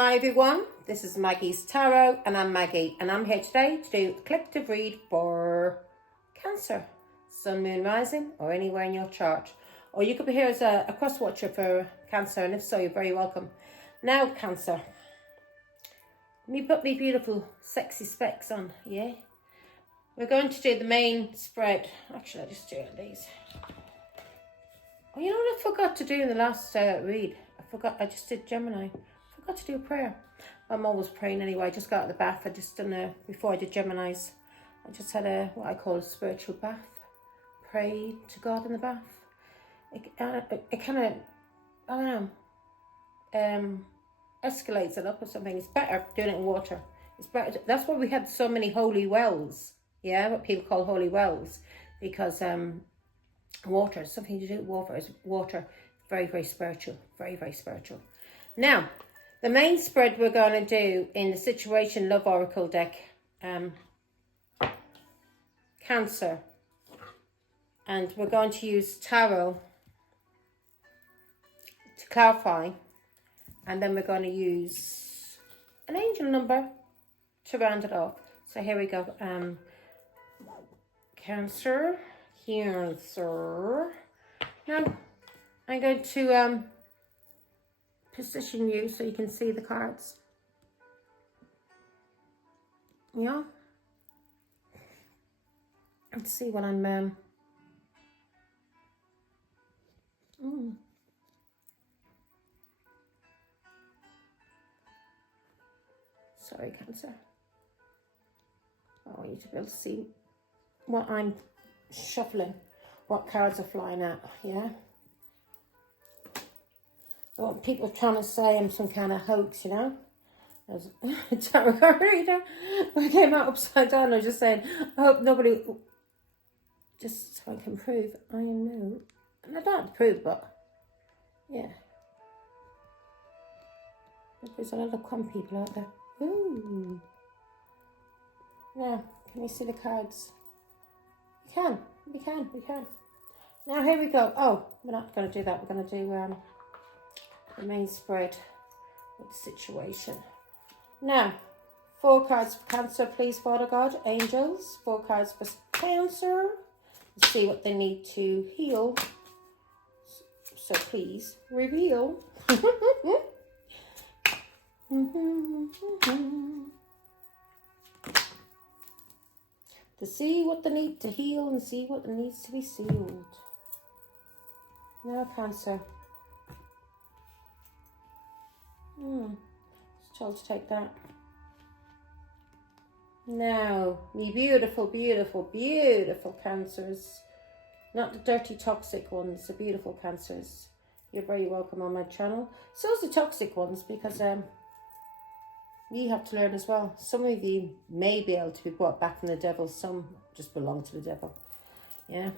Hi everyone, this is Maggie's Tarot and I'm Maggie and I'm here today to do a collective read for Cancer, Sun, Moon, Rising or anywhere in your chart. Or you could be here as a cross watcher for Cancer, and if so, you're very welcome. Now Cancer, let me put my beautiful sexy specs on, yeah? We're going to do the main spread. Actually, I'll just do it these. Oh, you know what I forgot to do in the last read? I just did Gemini. I forgot to do a prayer. I'm always praying anyway. I just got out of the bath. I just done before I did Gemini's. I just had what I call a spiritual bath. Prayed to God in the bath. It kind of, I don't know, escalates it up or something. It's better doing it in water. It's better. That's why we had so many holy wells. Yeah, what people call holy wells, because water, something to do with water, very, very spiritual, very, very spiritual. Now, the main spread we're going to do in the Situation Love Oracle deck, Cancer, and we're going to use tarot to clarify, and then we're going to use an angel number to round it off. So here we go. Cancer. Now, I'm going to position you so you can see the cards. Yeah. Let's see what I'm... Sorry, Cancer. I want you to be able to see what I'm shuffling, what cards are flying out, yeah? I want people trying to say I'm some kind of hoax, you know? As a tarot card reader, when I came out upside down, I was just saying, I hope nobody, just so I can prove I am no, and I don't have to prove, but yeah. But there's a lot of con people out there. Ooh. Now, can you see the cards? We can. Now here we go. Oh, we're not going to do that. We're going to do the main spread with the situation. Now, 4 cards for Cancer, please, Father God, angels. 4 cards for Cancer. Let's see what they need to heal. So please, reveal. To see what they need to heal and see what needs to be sealed. Now, Cancer. Just told to take that. Now, me beautiful, beautiful, beautiful Cancers. Not the dirty, toxic ones, the beautiful Cancers. You're very welcome on my channel. So's the toxic ones, because you have to learn as well. Some of you may be able to be brought back from the devil. Some just belong to the devil. Yeah.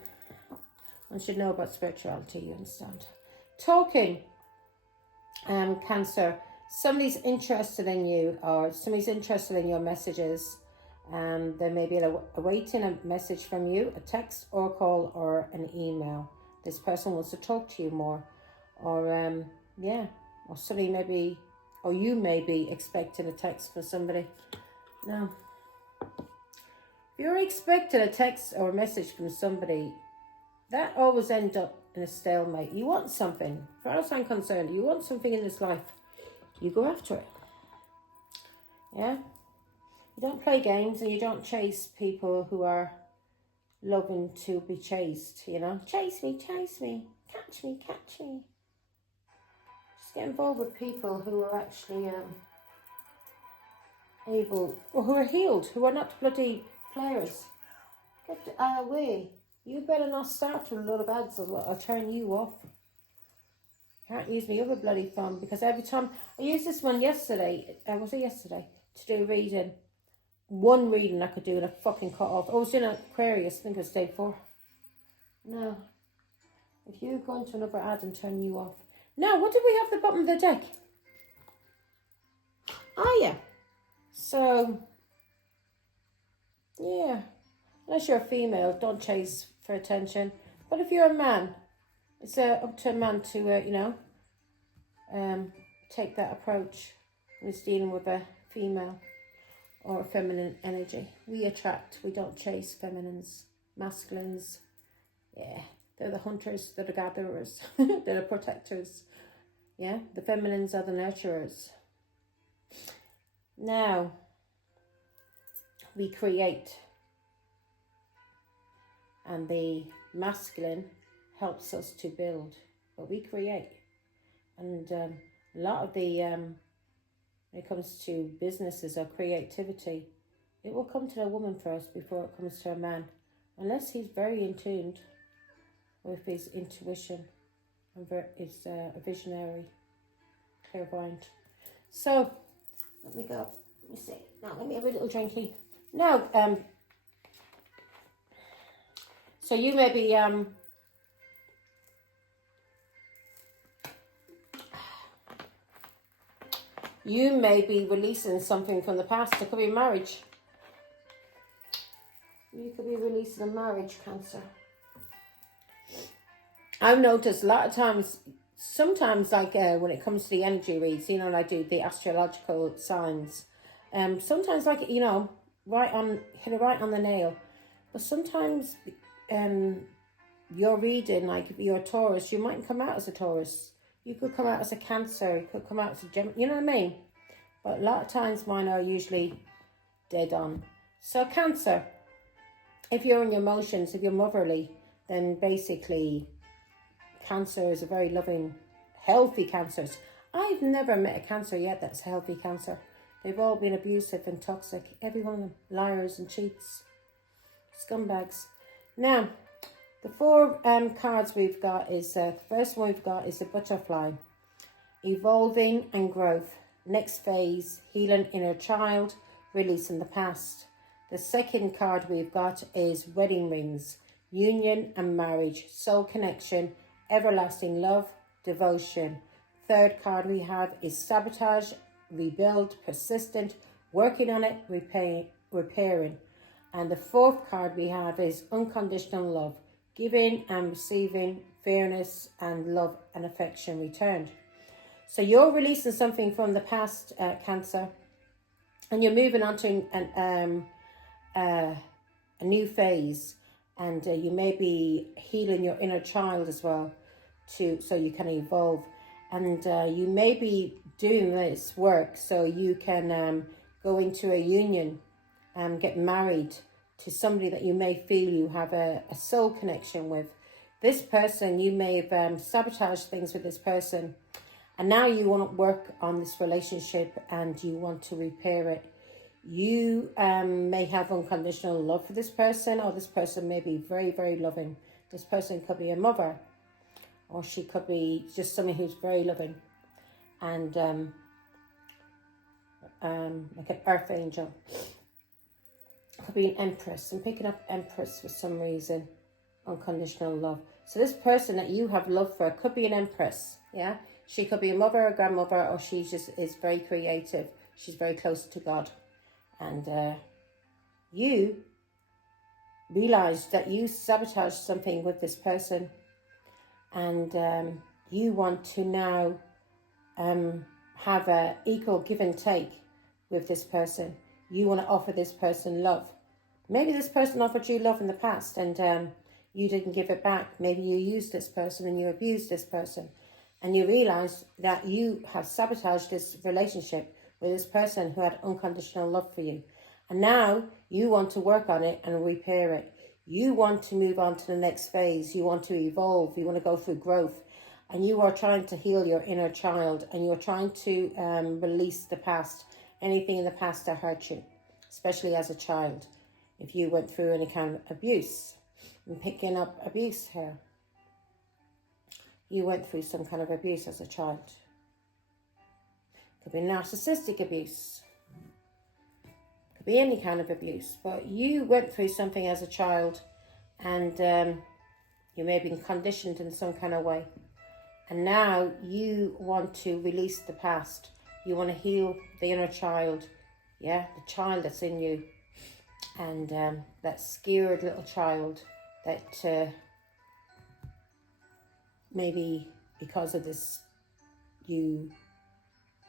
One should know about spirituality, you understand. Talking, Cancer. Somebody's interested in you, or somebody's interested in your messages. They may be awaiting a message from you, a text or a call or an email. This person wants to talk to you more. Or, yeah. Or somebody may be... or you may be expecting a text from somebody. Now, if you're expecting a text or a message from somebody, that always ends up in a stalemate. You want something. As far as I'm concerned, you want something in this life. You go after it. Yeah? You don't play games and you don't chase people who are loving to be chased, you know? Chase me, catch me. Get involved with people who are actually able, or who are healed, who are not bloody players. Get our way. You better not start with a lot of ads, or I'll turn you off. Can't use my other bloody phone, because every time I used this one yesterday, was it yesterday, to do reading. One reading I could do and I fucking cut off. I was in Aquarius, I think it was day 4. No. If you go into another ad and turn you off. Now, what did we have at the bottom of the deck? Oh, yeah. So, yeah. Unless you're a female, don't chase for attention. But if you're a man, it's up to a man to, take that approach. when it's dealing with a female or a feminine energy. We attract, we don't chase feminines. Masculines, yeah, they're the hunters, they're the gatherers, they're the protectors. Yeah, the feminines are the nurturers. Now, we create, and the masculine helps us to build, but we create. And a lot of the, when it comes to businesses or creativity, it will come to the woman first before it comes to a man, unless he's very in tune with his intuition and is a visionary, clairvoyant. So, let me go. Let me see. Now, let me have a little drinky. Now, so you may be, releasing something from the past. It could be marriage. You could be releasing a marriage, Cancer. I've noticed a lot of times, sometimes like when it comes to the energy reads, and I do the astrological signs, sometimes like, hit it right on the nail. But sometimes you're reading, like if you're a Taurus, you mightn't come out as a Taurus. You could come out as a Cancer, you could come out as a Gemini, you know what I mean? But a lot of times mine are usually dead on. So Cancer, if you're in your emotions, if you're motherly, then basically Cancer is a very loving, healthy Cancer. I've never met a Cancer yet that's a healthy Cancer. They've all been abusive and toxic. Every one of them. Liars and cheats. Scumbags. Now, the 4 cards we've got is, the first one we've got is the butterfly. Evolving and growth. Next phase, healing inner child, releasing the past. The second card we've got is wedding rings. Union and marriage. Soul connection. Everlasting love. Devotion. Third card we have is sabotage, rebuild, persistent, working on it, repairing. And the fourth card we have is unconditional love, giving and receiving, fairness and love and affection returned. So you're releasing something from the past, Cancer, and you're moving on to a new phase, and you may be healing your inner child as well, so you can evolve. And you may be doing this work so you can go into a union and get married to somebody that you may feel you have a soul connection with. This person, you may have sabotaged things with this person, and now you want to work on this relationship and you want to repair it. You may have unconditional love for this person, or this person may be very, very loving. This person could be a mother, or she could be just someone who's very loving, and like an earth angel. Could be an empress. I'm picking up empress for some reason. Unconditional love. So this person that you have love for could be an empress. Yeah, she could be a mother, a grandmother, or she just is very creative. She's very close to God, and you realize that you sabotaged something with this person, and you want to now have a equal give and take with this person. You want to offer this person love. Maybe this person offered you love in the past and you didn't give it back. Maybe you used this person and you abused this person, and you realize that you have sabotaged this relationship with this person who had unconditional love for you. And now you want to work on it and repair it. You want to move on to the next phase. You want to evolve. You want to go through growth. And you are trying to heal your inner child, and you're trying to release the past. Anything in the past that hurt you, especially as a child. If you went through any kind of abuse, I'm picking up abuse here. You went through some kind of abuse as a child. Could be narcissistic abuse. Could be any kind of abuse. But you went through something as a child, and you may have been conditioned in some kind of way. And now you want to release the past. You want to heal the inner child, yeah, the child that's in you, and that scared little child that maybe because of this you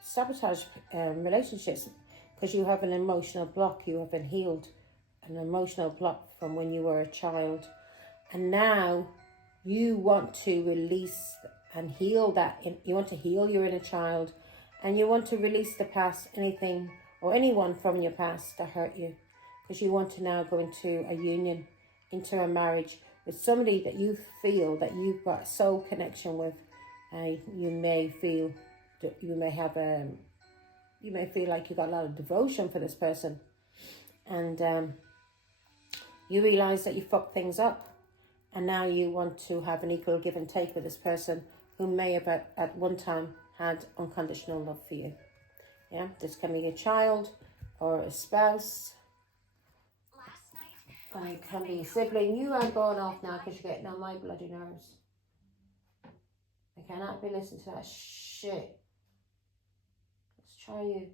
sabotage relationships because you have an emotional block. You have been healed, an emotional block from when you were a child. And now you want to release and heal that. You want to heal your inner child, and you want to release the past, anything or anyone from your past that hurt you, because you want to now go into a union, into a marriage with somebody that you feel that you've got a soul connection with. You may feel that you may feel like you got a lot of devotion for this person, and you realize that you fucked things up. And now you want to have an equal give and take with this person who may have at one time had unconditional love for you. Yeah, this can be a child or a spouse. And it can be a sibling. You are going off now because you're getting on my bloody nerves. I cannot be listening to that shit. Let's try you.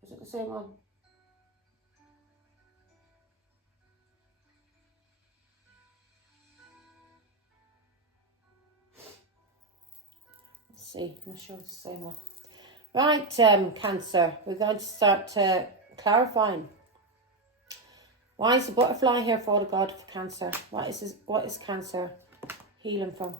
Was it the same one? See, I'm sure it's the same one. Right, Cancer, we're going to start clarifying. Why is the butterfly here for the God for Cancer? What is Cancer healing from?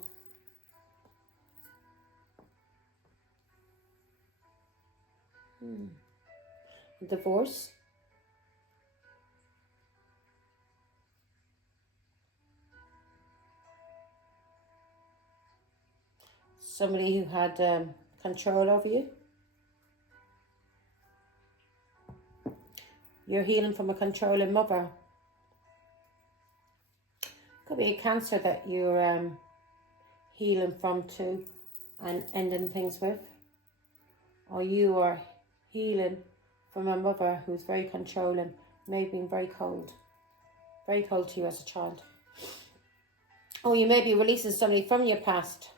Divorce. Somebody who had control over you. You're healing from a controlling mother. Could be a Cancer that you're healing from too and ending things with. Or you are healing from a mother who's very controlling, maybe being very cold to you as a child. Or you may be releasing somebody from your past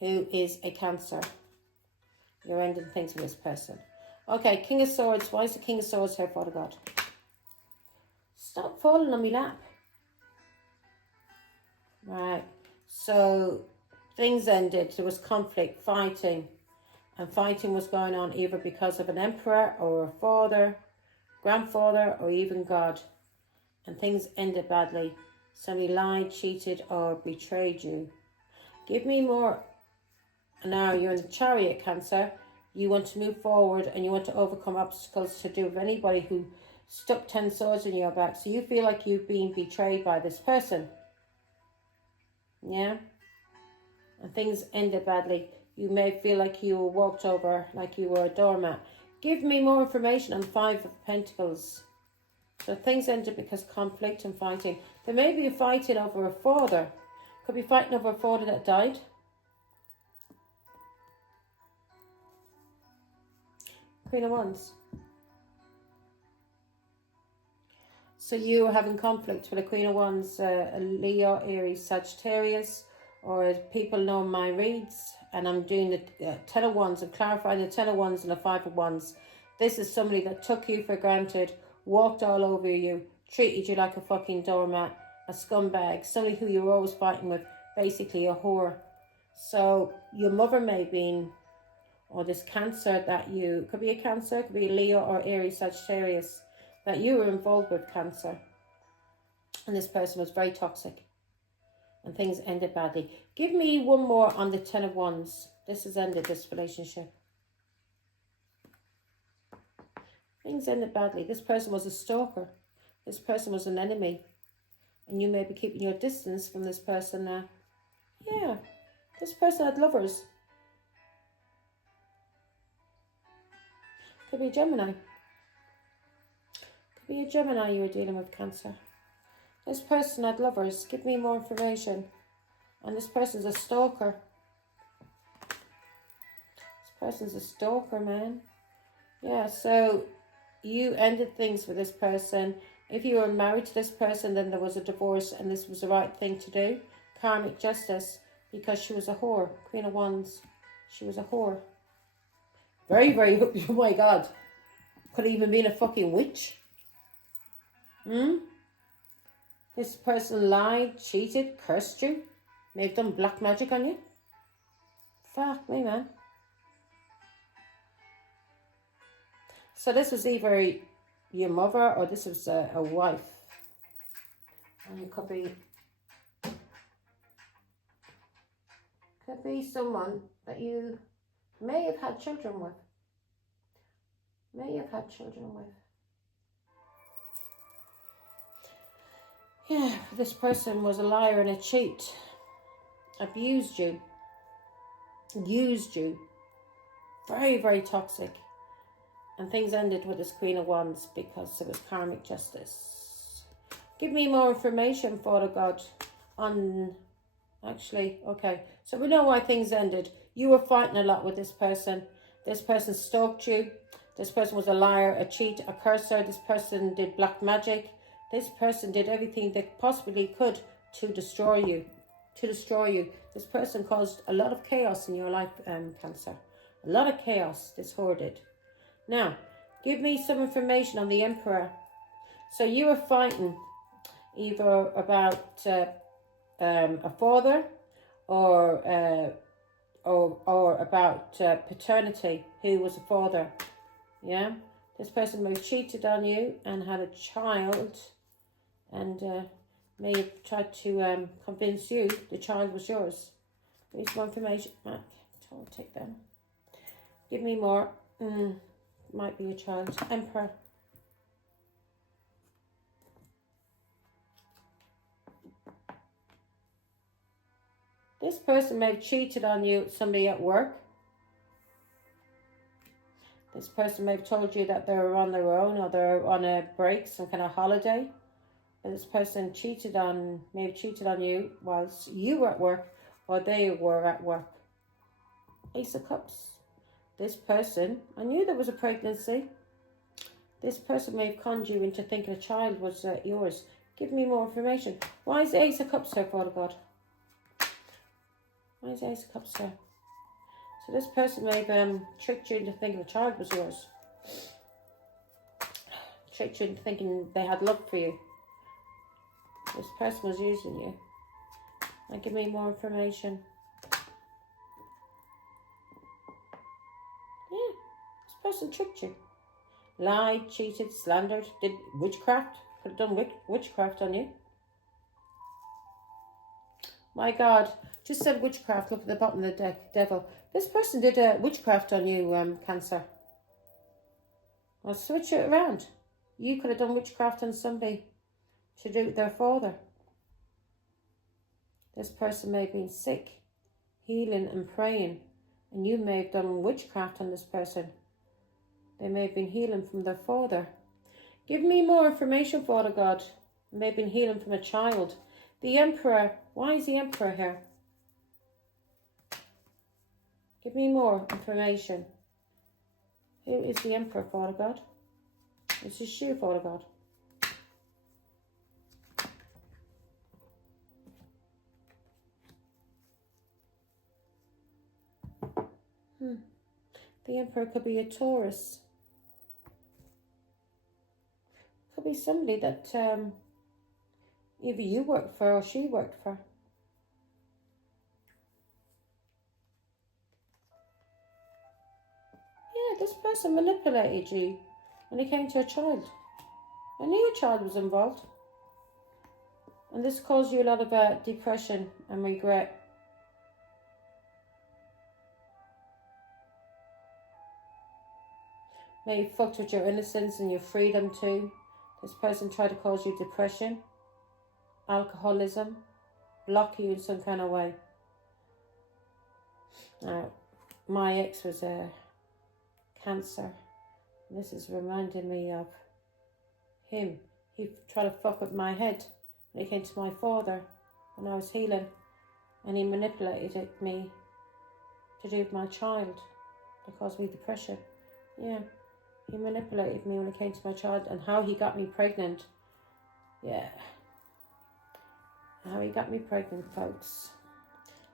who is a Cancer. You're ending things with this person. Okay, King of Swords. Why is the King of Swords here, Father God? Stop falling on me lap. Right. So things ended. There was conflict, fighting. And fighting was going on either because of an emperor or a father, grandfather, or even God. And things ended badly. Somebody lied, cheated, or betrayed you. Give me more. Now you're in the Chariot, Cancer. You want to move forward and you want to overcome obstacles to do with anybody who stuck 10 swords in your back. So you feel like you've been betrayed by this person. Yeah? And things ended badly. You may feel like you were walked over, like you were a doormat. Give me more information on 5 of Pentacles. So things ended because of conflict and fighting. There may be a fighting over a father. Could be fighting over a father that died. Queen of Wands. So you are having conflict with a Queen of Wands, a Leo, Aries, Sagittarius, or as people know my reads, and I'm doing the 10 of Wands. I'm clarifying the 10 of Wands and the 5 of Wands. This is somebody that took you for granted, walked all over you, treated you like a fucking doormat, a scumbag, somebody who you were always fighting with, basically a whore. So your mother may have been, or this Cancer that you, could be a Cancer, could be a Leo or Aries, Sagittarius, that you were involved with, Cancer. And this person was very toxic. And things ended badly. Give me one more on the 10 of Wands. This has ended, this relationship. Things ended badly. This person was a stalker. This person was an enemy. And you may be keeping your distance from this person now. Yeah. This person had lovers. Could be a Gemini. Could be a Gemini you were dealing with, Cancer. This person had lovers. Give me more information. And this person's a stalker. This person's a stalker, man. Yeah, so you ended things with this person. If you were married to this person, then there was a divorce and this was the right thing to do. Karmic justice, because she was a whore. Queen of Wands. She was a whore. Very, very, oh my God. Could have even been a fucking witch. This person lied, cheated, cursed you. May have done black magic on you. Fuck me, man. So this was either your mother or this was a wife. And it could be someone that you may have had children with. Yeah, this person was a liar and a cheat. Abused you. Used you. Very, very toxic. And things ended with this Queen of Wands because it was karmic justice. Give me more information, Father God, on... Actually, okay. So we know why things ended. You were fighting a lot with this person. This person stalked you. This person was a liar, a cheat, a cursor. This person did black magic. This person did everything they possibly could to destroy you. This person caused a lot of chaos in your life, Cancer. A lot of chaos, this whore did. Now, give me some information on the Emperor. So you were fighting either about a father or about paternity, who was a father. Yeah, this person may have cheated on you and had a child, and may have tried to convince you the child was yours. Give me some more information. I'll take them. Give me more. Might be a child. Emperor. This person may have cheated on you, somebody at work. This person may have told you that they're on their own or they're on a break, some kind of holiday. And this person may have cheated on you whilst you were at work or they were at work. Ace of Cups. This person, I knew there was a pregnancy. This person may have conned you into thinking a child was yours. Give me more information. Why is the Ace of Cups here, Father God? Why is the Ace of Cups here? So this person may have tricked you into thinking a child was yours. Tricked you into thinking they had love for you. This person was using you. Now give me more information. Yeah, this person tricked you. Lied, cheated, slandered, did witchcraft. Could have done witchcraft on you. My God, just said witchcraft. Look at the bottom of the deck, devil. This person did witchcraft on you, Cancer. I'll switch it around. You could have done witchcraft on somebody to do with their father. This person may have been sick, healing and praying, and you may have done witchcraft on this person. They may have been healing from their father. Give me more information, Father God. They may have been healing from a child. The Emperor. Why is the Emperor here? Give me more information. Who is the Emperor, Father God? This is you, Father God. The Emperor could be a Taurus. Could be somebody that either you worked for or she worked for. Yeah, this person manipulated you when it came to a child. I knew a child was involved. And this caused you a lot of depression and regret. Maybe fucked with your innocence and your freedom too. This person tried to cause you depression, alcoholism, block you in some kind of way. Now, my ex was a Cancer. This is reminding me of him. He tried to fuck with my head when it came to my father when I was healing. And he manipulated me to do with my child. It caused me depression. Yeah. He manipulated me when it came to my child and how he got me pregnant. Yeah. How he got me pregnant, folks.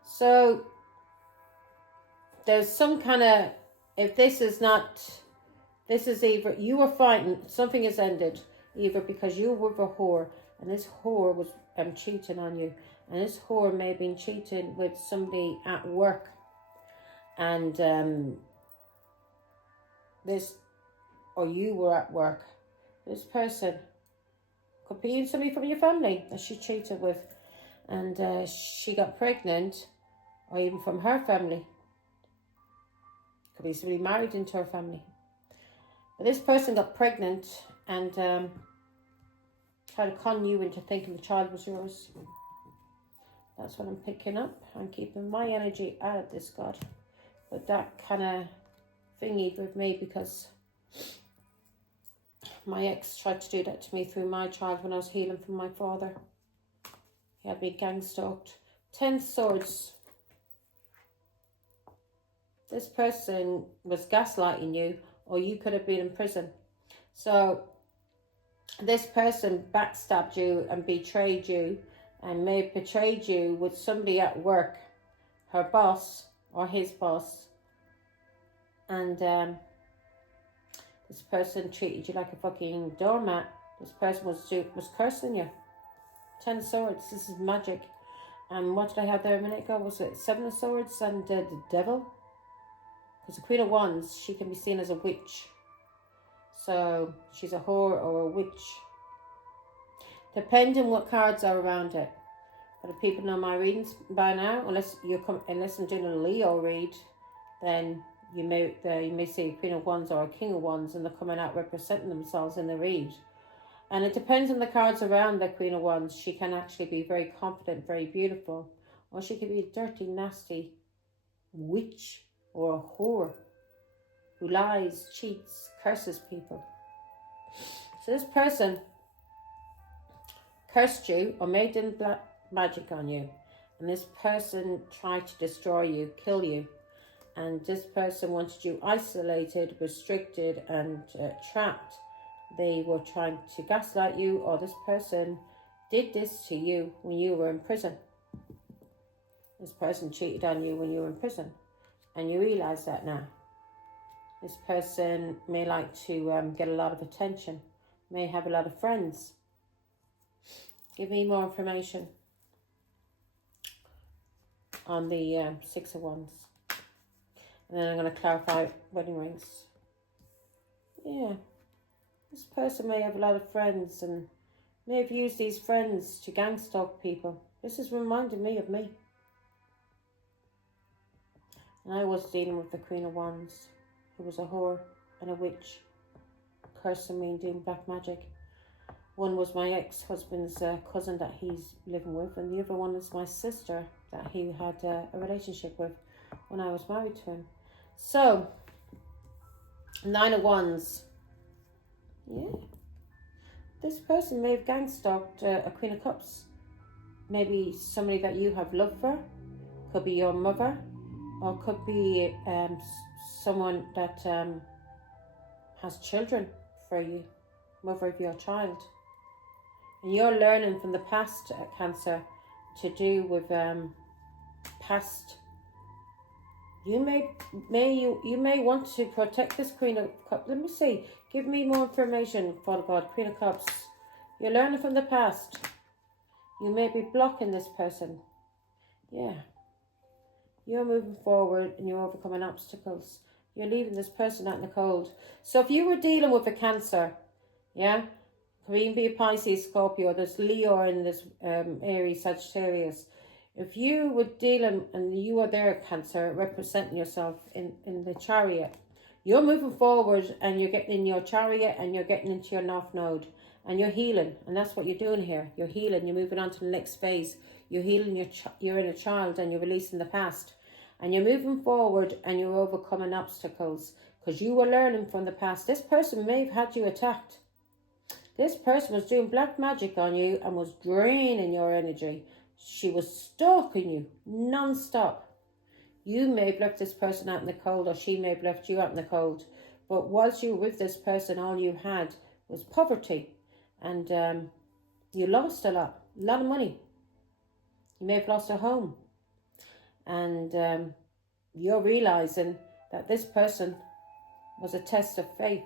So, there's some kind of, if this is not, this is either, you were fighting, something has ended. Either because you were a whore and this whore was cheating on you. And this whore may have been cheating with somebody at work. And this or you were at work. This person could be somebody from your family that she cheated with, and she got pregnant, or even from her family. Could be somebody married into her family. But this person got pregnant and tried to con you into thinking the child was yours. That's what I'm picking up. I'm keeping my energy out of this, God. But that kind of thingy with me, because my ex tried to do that to me through my child when I was healing from my father. He had me gang stalked. 10 swords. This person was gaslighting you, or you could have been in prison. So this person backstabbed you and betrayed you, and may have betrayed you with somebody at work, her boss or his boss. And this person treated you like a fucking doormat. This person was cursing you. 10 swords. This is magic. And what did I have there a minute ago? Was it 7 of swords and the devil? Because the Queen of Wands, she can be seen as a witch. So she's a whore or a witch, depending what cards are around it. But if people know my readings by now, unless I'm doing a Leo read, then you may see a Queen of Wands or a King of Wands, and they're coming out representing themselves in the read. And it depends on the cards around the Queen of Wands. She can actually be very confident, very beautiful, or she could be a dirty, nasty witch or a whore who lies, cheats, curses people. So this person cursed you or made them black magic on you, and this person tried to destroy you, kill you, and this person wanted you isolated, restricted, and trapped. They were trying to gaslight you, or this person did this to you when you were in prison. This person cheated on you when you were in prison, and you realise that now. This person may like to get a lot of attention, may have a lot of friends. Give me more information on the 6 of Wands. And then I'm going to clarify wedding rings. Yeah. This person may have a lot of friends and may have used these friends to gang stalk people. This is reminding me of me. And I was dealing with the Queen of Wands, who was a whore and a witch, cursing me and doing black magic. One was my ex-husband's cousin that he's living with, and the other one is my sister that he had a relationship with when I was married to him. So, 9 of Wands. Yeah. This person may have gang stalked a Queen of Cups. Maybe somebody that you have love for. Could be your mother, or could be someone that has children for you, mother of your child. And you're learning from the past, Cancer, to do with past. You may want to protect this Queen of Cups. Let me see. Give me more information, Father God. Queen of Cups. You're learning from the past. You may be blocking this person. Yeah. You're moving forward and you're overcoming obstacles. You're leaving this person out in the cold. So if you were dealing with a Cancer, yeah, could even be a Pisces, Scorpio, there's Leo in this Aries, Sagittarius. If you were dealing and you were there, Cancer, representing yourself in the Chariot, you're moving forward and you're getting in your Chariot and you're getting into your North Node and you're healing. And that's what you're doing here. You're healing. You're moving on to the next phase. You're healing your inner child and you're releasing the past. And you're moving forward and you're overcoming obstacles because you were learning from the past. This person may have had you attacked. This person was doing black magic on you and was draining your energy. She was stalking you non-stop. You may have left this person out in the cold, or she may have left you out in the cold. But whilst you were with this person, all you had was poverty. And you lost a lot of money. You may have lost a home. And you're realising that this person was a test of faith.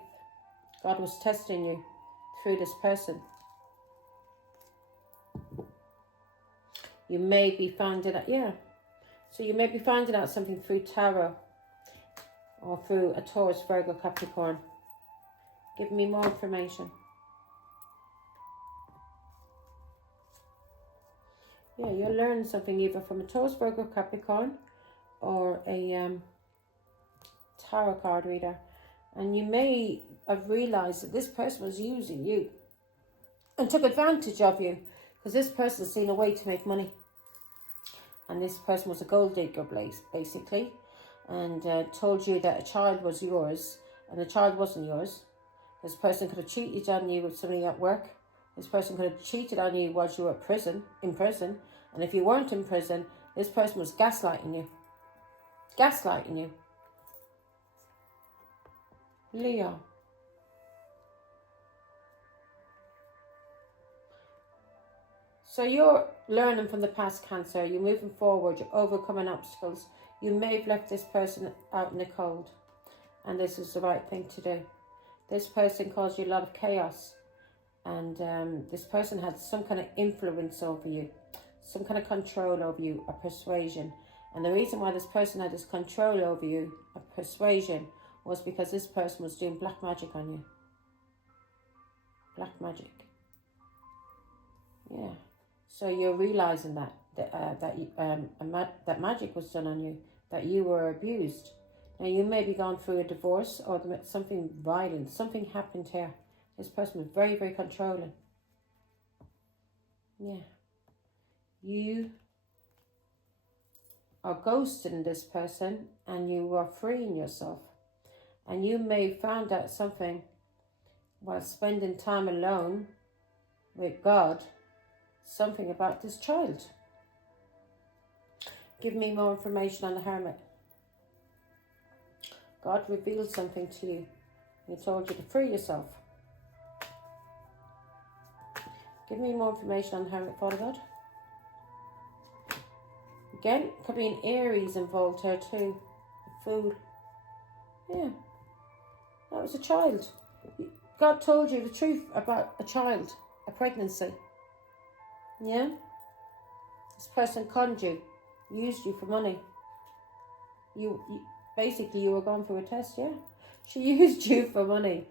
God was testing you through this person. You may be finding out, so you may be finding out something through tarot or through a Taurus, Virgo, Capricorn. Give me more information. Yeah, you'll learn something either from a Taurus, Virgo, Capricorn, or a tarot card reader. And you may have realised that this person was using you and took advantage of you, because this person has seen a way to make money. And this person was a gold digger, basically, and told you that a child was yours, and the child wasn't yours. This person could have cheated on you with somebody at work. This person could have cheated on you while you were in prison. And if you weren't in prison, this person was gaslighting you. Gaslighting you. Leo. So you're learning from the past, Cancer. You're moving forward. You're overcoming obstacles. You may have left this person out in the cold, and this is the right thing to do. This person caused you a lot of chaos, and this person had some kind of influence over you, some kind of control over you, a persuasion. And the reason why this person had this control over you, a persuasion, was because this person was doing black magic on you. Black magic. Yeah. So you're realizing that magic was done on you, that you were abused. Now you may be going through a divorce or something violent, something happened here. This person was very, very controlling. Yeah. You are ghosting this person and you are freeing yourself. And you may have found out something while spending time alone with God, something about this child. Give me more information on the Hermit. God revealed something to you. He told you to free yourself. Give me more information on the Hermit, Father God. Again, could be an Aries involved here too. A fool. Yeah. That was a child. God told you the truth about a child, a pregnancy. Yeah? This person conned you, used you for money. Basically, you were going through a test, yeah? She used you for money,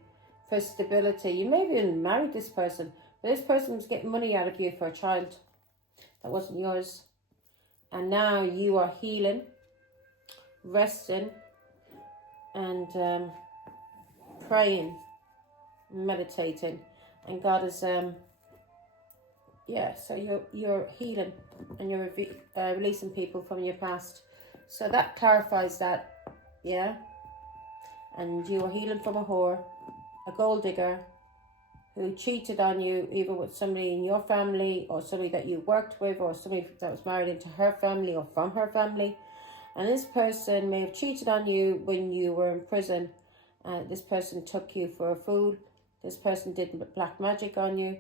for stability. You may have even married this person, but this person was getting money out of you for a child that wasn't yours. And now you are healing, resting, and praying, meditating. And God is, so you're healing and you're releasing people from your past. So that clarifies that. Yeah, and you were healing from a whore, a gold digger, who cheated on you, either with somebody in your family or somebody that you worked with or somebody that was married into her family or from her family. And this person may have cheated on you when you were in prison. This person took you for a fool. This person did black magic on you.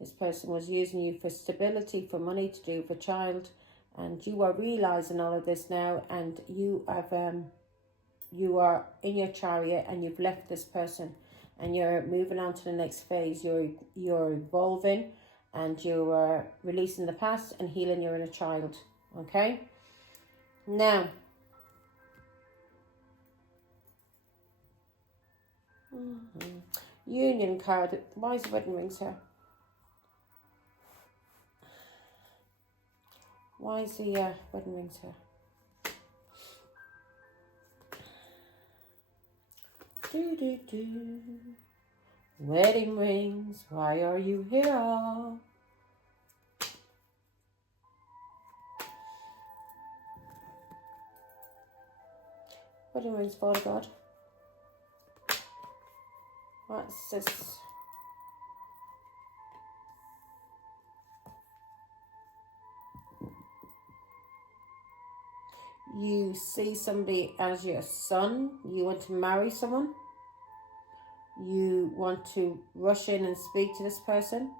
This person was using you for stability, for money to do with a child. And you are realising all of this now, and you have... you are in your chariot and you've left this person and you're moving on to the next phase. You're evolving and you are releasing the past and healing your inner child. Okay? Now, Union card. Why is the wedding rings here? Why is the wedding rings here? Wedding rings, why are you here? Wedding rings, Father God. What's this? You see somebody as your son. You want to marry someone. You want to rush in and speak to this person.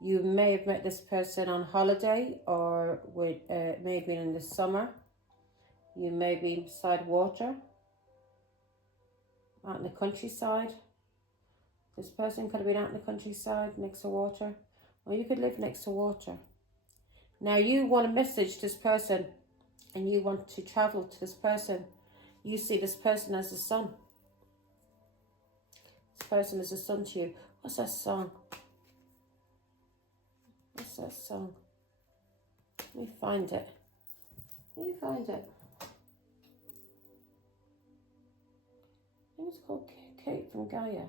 You may have met this person on holiday or may have been in the summer. You may be beside water, out in the countryside. This person could have been out in the countryside next to water, or you could live next to water. Now you want to message this person and you want to travel to this person. You see this person as a son. This person is a son to you. What's that song? What's that song? Let me find it. Let me find it. I think it's called Kate from Gaia.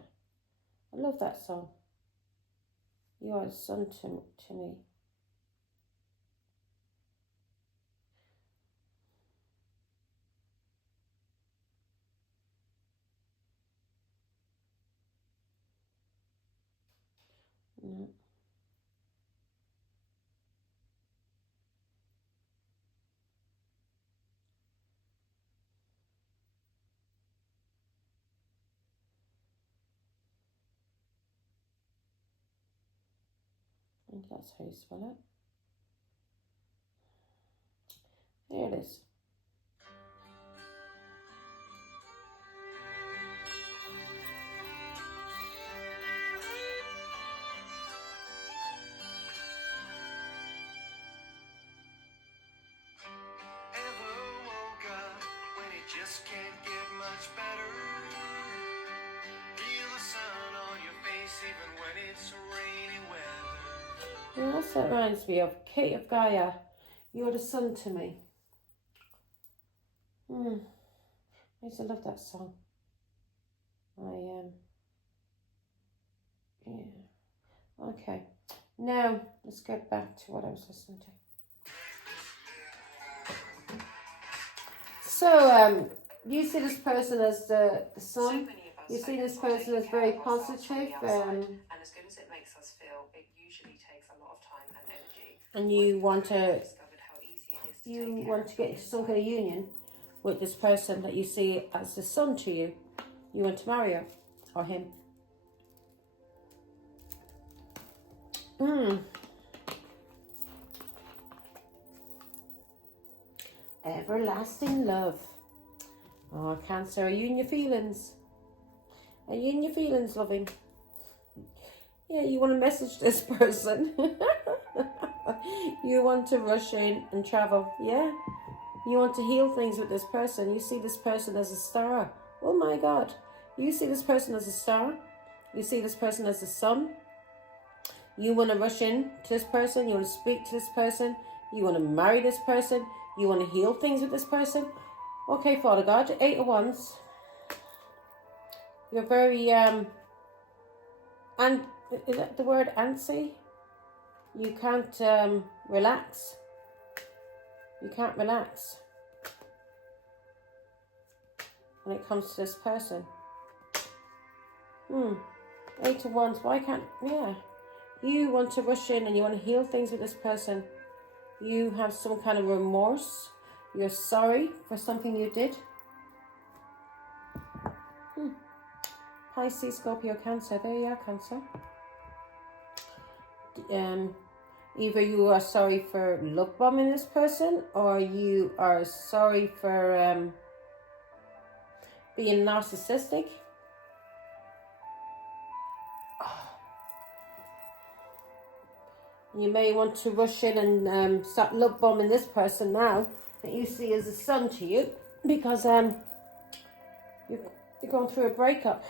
I love that song. You are a son to me. No. I think that's how you spell it. There it is. Just can't get much better. Feel the sun on your face even when it's rainy weather. Yes, that reminds me of Kate of Gaia. You're the sun to me. I used to love that song. Yeah. Okay. Now let's get back to what I was listening to. So, you see this person as the sun. You see this person as very positive. And as good as it makes us feel, it usually takes a lot of time and energy. And you want to get into some kind of union with this person that you see as the sun to you. You want to marry her or him. Everlasting love. Oh, Cancer, are you in your feelings? Are you in your feelings, loving? Yeah, you want to message this person. You want to rush in and travel, yeah? You want to heal things with this person. You see this person as a star. Oh my God. You see this person as a star. You see this person as the sun. You want to rush in to this person. You want to speak to this person. You want to marry this person. You want to heal things with this person. Okay, Father God, 8 of Wands. You're very, and is that the word antsy? You can't relax. You can't relax when it comes to this person. 8 of Wands, why can't, yeah. You want to rush in and you want to heal things with this person. You have some kind of remorse. You're sorry for something you did. Pisces, Scorpio, Cancer. There you are, Cancer. Either you are sorry for love bombing this person, or you are sorry for being narcissistic. You may want to rush in and start love bombing this person now that you see as a son to you, because you're going through a breakup.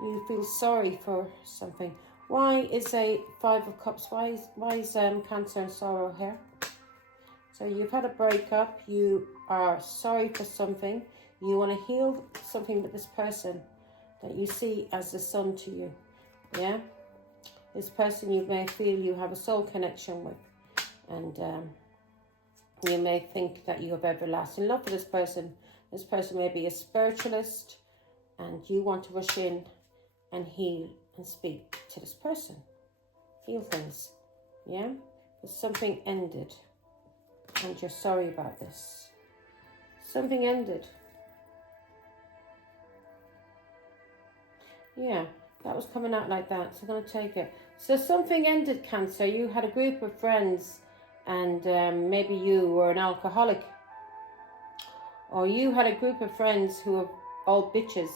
You feel sorry for something. Why is a 5 of Cups? Why is Cancer and sorrow here? So you've had a breakup. You are sorry for something. You want to heal something with this person that you see as the son to you. Yeah. This person you may feel you have a soul connection with, and you may think that you have everlasting love for this person. This person may be a spiritualist, and you want to rush in and heal and speak to this person. Heal things, yeah? Because something ended, and you're sorry about this. Something ended. Yeah. That was coming out like that, so I'm going to take it. So something ended, Cancer. You had a group of friends, and maybe you were an alcoholic. Or you had a group of friends who were all bitches.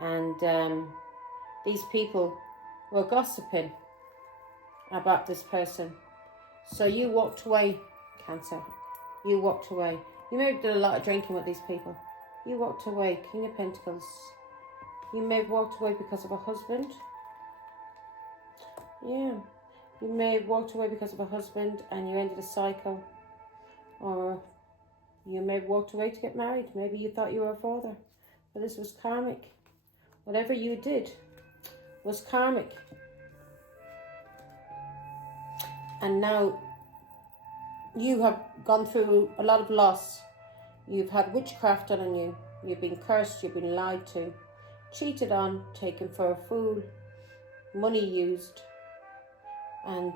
And these people were gossiping about this person. So you walked away, Cancer. You walked away. You maybe did a lot of drinking with these people. You walked away, King of Pentacles. You may have walked away because of a husband. Yeah. You may have walked away because of a husband and you ended a cycle. Or you may have walked away to get married. Maybe you thought you were a father. But this was karmic. Whatever you did was karmic. And now you have gone through a lot of loss. You've had witchcraft done on you. You've been cursed. You've been lied to. Cheated on. Taken for a fool. Money used. And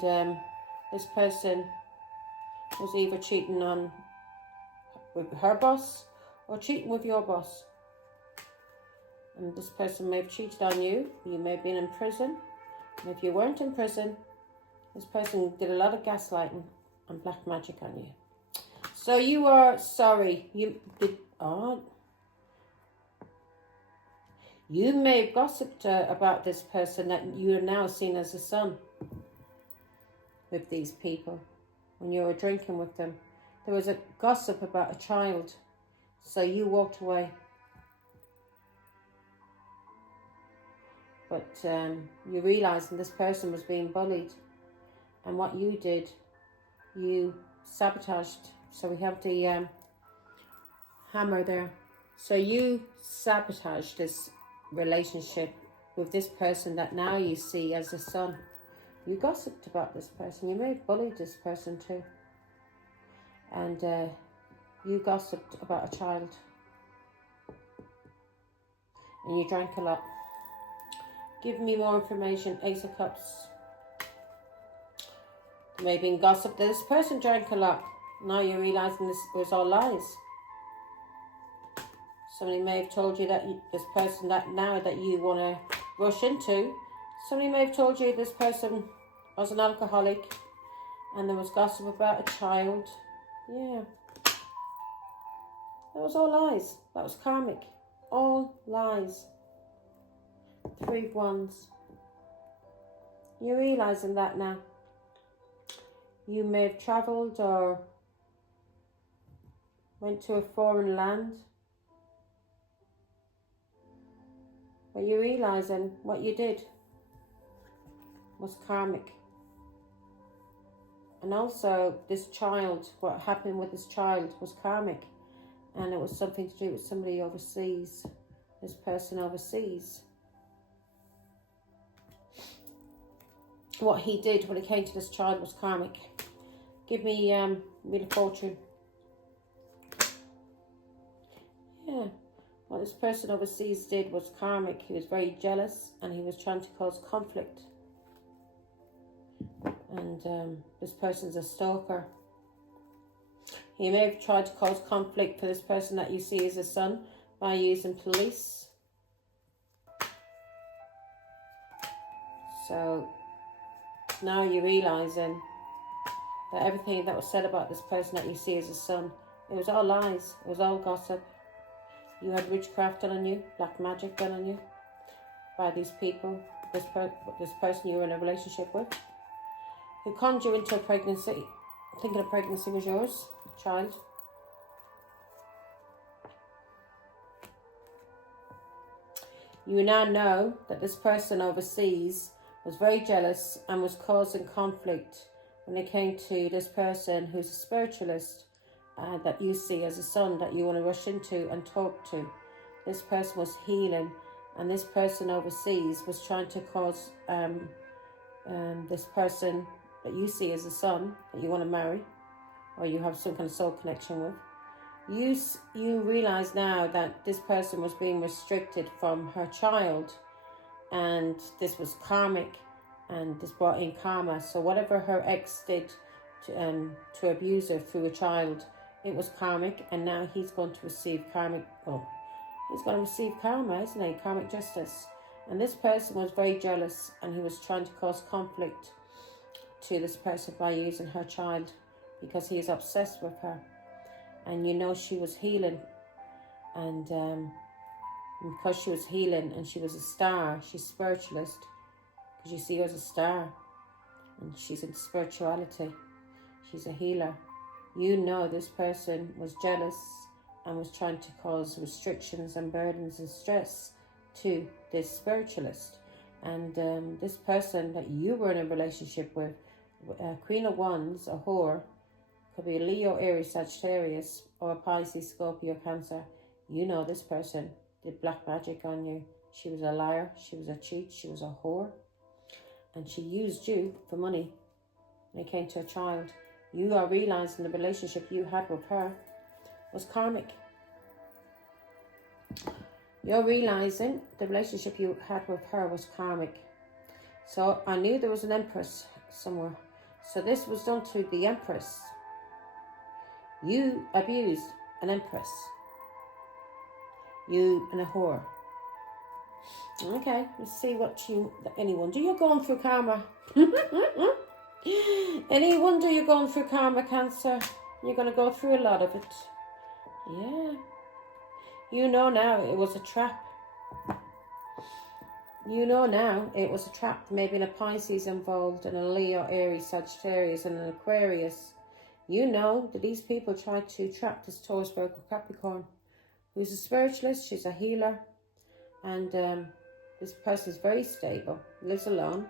this person was either cheating on with her boss or cheating with your boss. And this person may have cheated on you. You may have been in prison. And if you weren't in prison, this person did a lot of gaslighting and black magic on you. So you are sorry. You may have gossiped about this person that you are now seen as a son with these people when you were drinking with them. There was a gossip about a child, so you walked away. But you realised this person was being bullied, and what you did, you sabotaged. So we have the hammer there. So you sabotaged this relationship with this person that now you see as a son. You gossiped about this person. You may have bullied this person too. And you gossiped about a child. And you drank a lot. Give me more information. Ace of Cups. Maybe in gossip. This person drank a lot. Now you're realising this was all lies. Somebody may have told you that this person that now that you want to rush into, somebody may have told you this person was an alcoholic and there was gossip about a child. Yeah. That was all lies. That was karmic. All lies. 3 of Wands. You're realising that now. You may have travelled or went to a foreign land. But you're realising what you did was karmic. And also this child, what happened with this child was karmic. And it was something to do with somebody overseas. This person overseas. What he did when it came to this child was karmic. Give me Wheel of Fortune. Yeah. What this person overseas did was karmic. He was very jealous and he was trying to cause conflict. And this person's a stalker. He may have tried to cause conflict for this person that you see as a son by using police. So now you're realising that everything that was said about this person that you see as a son, it was all lies. It was all gossip. You had witchcraft done on you, black magic done on you by these people, this person you were in a relationship with, who conned you into a pregnancy, thinking a pregnancy was yours, child. You now know that this person overseas was very jealous and was causing conflict when it came to this person who's a spiritualist that you see as a son that you want to rush into and talk to. This person was healing, and this person overseas was trying to cause this person that you see as a son that you want to marry or you have some kind of soul connection with. You realize now that this person was being restricted from her child, and this was karmic, and this brought in karma. So whatever her ex did to abuse her through a child, it was karmic, and now he's going to receive karmic. Well, he's going to receive karma, isn't he? Karmic justice. And this person was very jealous, and he was trying to cause conflict to this person by using her child because he is obsessed with her. And you know she was healing, and because she was healing and she was a star, she's spiritualist, because you see her as a star, and she's in spirituality. She's a healer. You know this person was jealous and was trying to cause restrictions and burdens and stress to this spiritualist. And this person that you were in a relationship with, Queen of Wands, a whore, could be a Leo, Aries, Sagittarius, or a Pisces, Scorpio, Cancer. You know this person did black magic on you. She was a liar, she was a cheat, she was a whore. And she used you for money when it came to a child. You are realizing the relationship you had with her was karmic. You're realizing the relationship you had with her was karmic. So I knew there was an Empress somewhere. So this was done to the Empress. You abused an Empress. You and a whore. Okay, let's see what any wonder you're going through karma. Any wonder you're going through karma, Cancer? You're going to go through a lot of it. Yeah. You know now it was a trap. You know now it was a trap. Maybe in a Pisces involved, and a Leo, Aries, Sagittarius, and an Aquarius. You know that these people tried to trap this Taurus, Virgo, Capricorn, who's a spiritualist. She's a healer, and this person is very stable, lives alone.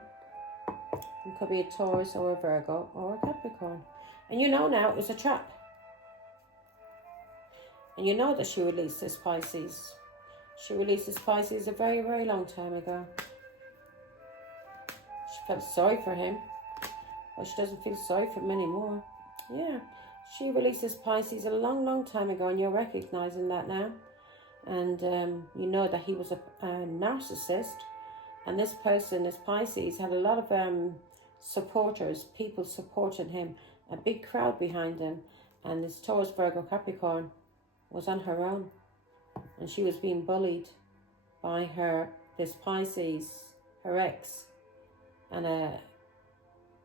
It could be a Taurus or a Virgo or a Capricorn. And you know now it was a trap. And you know that she released this Pisces. She released this Pisces a very, very long time ago. She felt sorry for him, but she doesn't feel sorry for him anymore. Yeah, she released this Pisces a long, long time ago, and you're recognizing that now. And you know that he was a narcissist. And this person, this Pisces, had a lot of supporters, people supporting him, a big crowd behind him. And this Taurus, Virgo, Capricorn was on her own. And she was being bullied by this Pisces, her ex, and a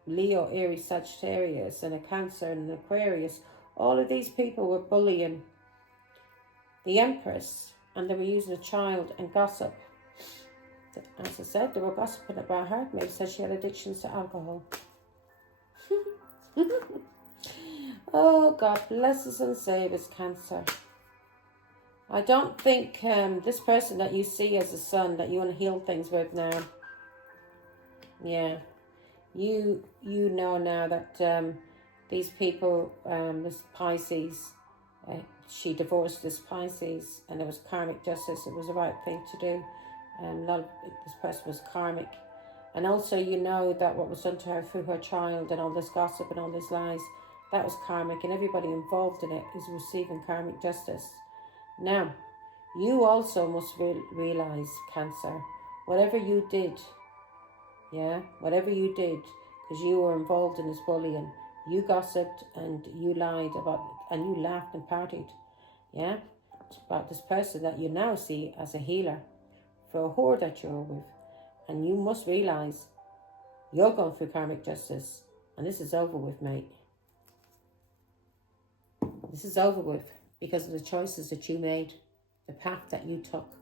Leo, Aries, Sagittarius, and a Cancer, and an Aquarius. All of these people were bullying the Empress, and they were using a child and gossip. As I said, they were gossiping about her. Maybe said she had addictions to alcohol. Oh, God bless us and save us, Cancer. I don't think this person that you see as a son that you want to heal things with now. Yeah. You know now that these people, this Pisces, she divorced this Pisces, and it was karmic justice. It was the right thing to do. This person was karmic. And also you know that what was done to her through her child and all this gossip and all these lies, that was karmic, and everybody involved in it is receiving karmic justice. Now, you also must realize, Cancer, whatever you did, whatever you did, because you were involved in this bullying, you gossiped and you lied about, and you laughed and partied, about this person that you now see as a healer for a whore that you're with. And you must realize you're going through karmic justice, and this is over with, mate. This is over with because of the choices that you made, the path that you took.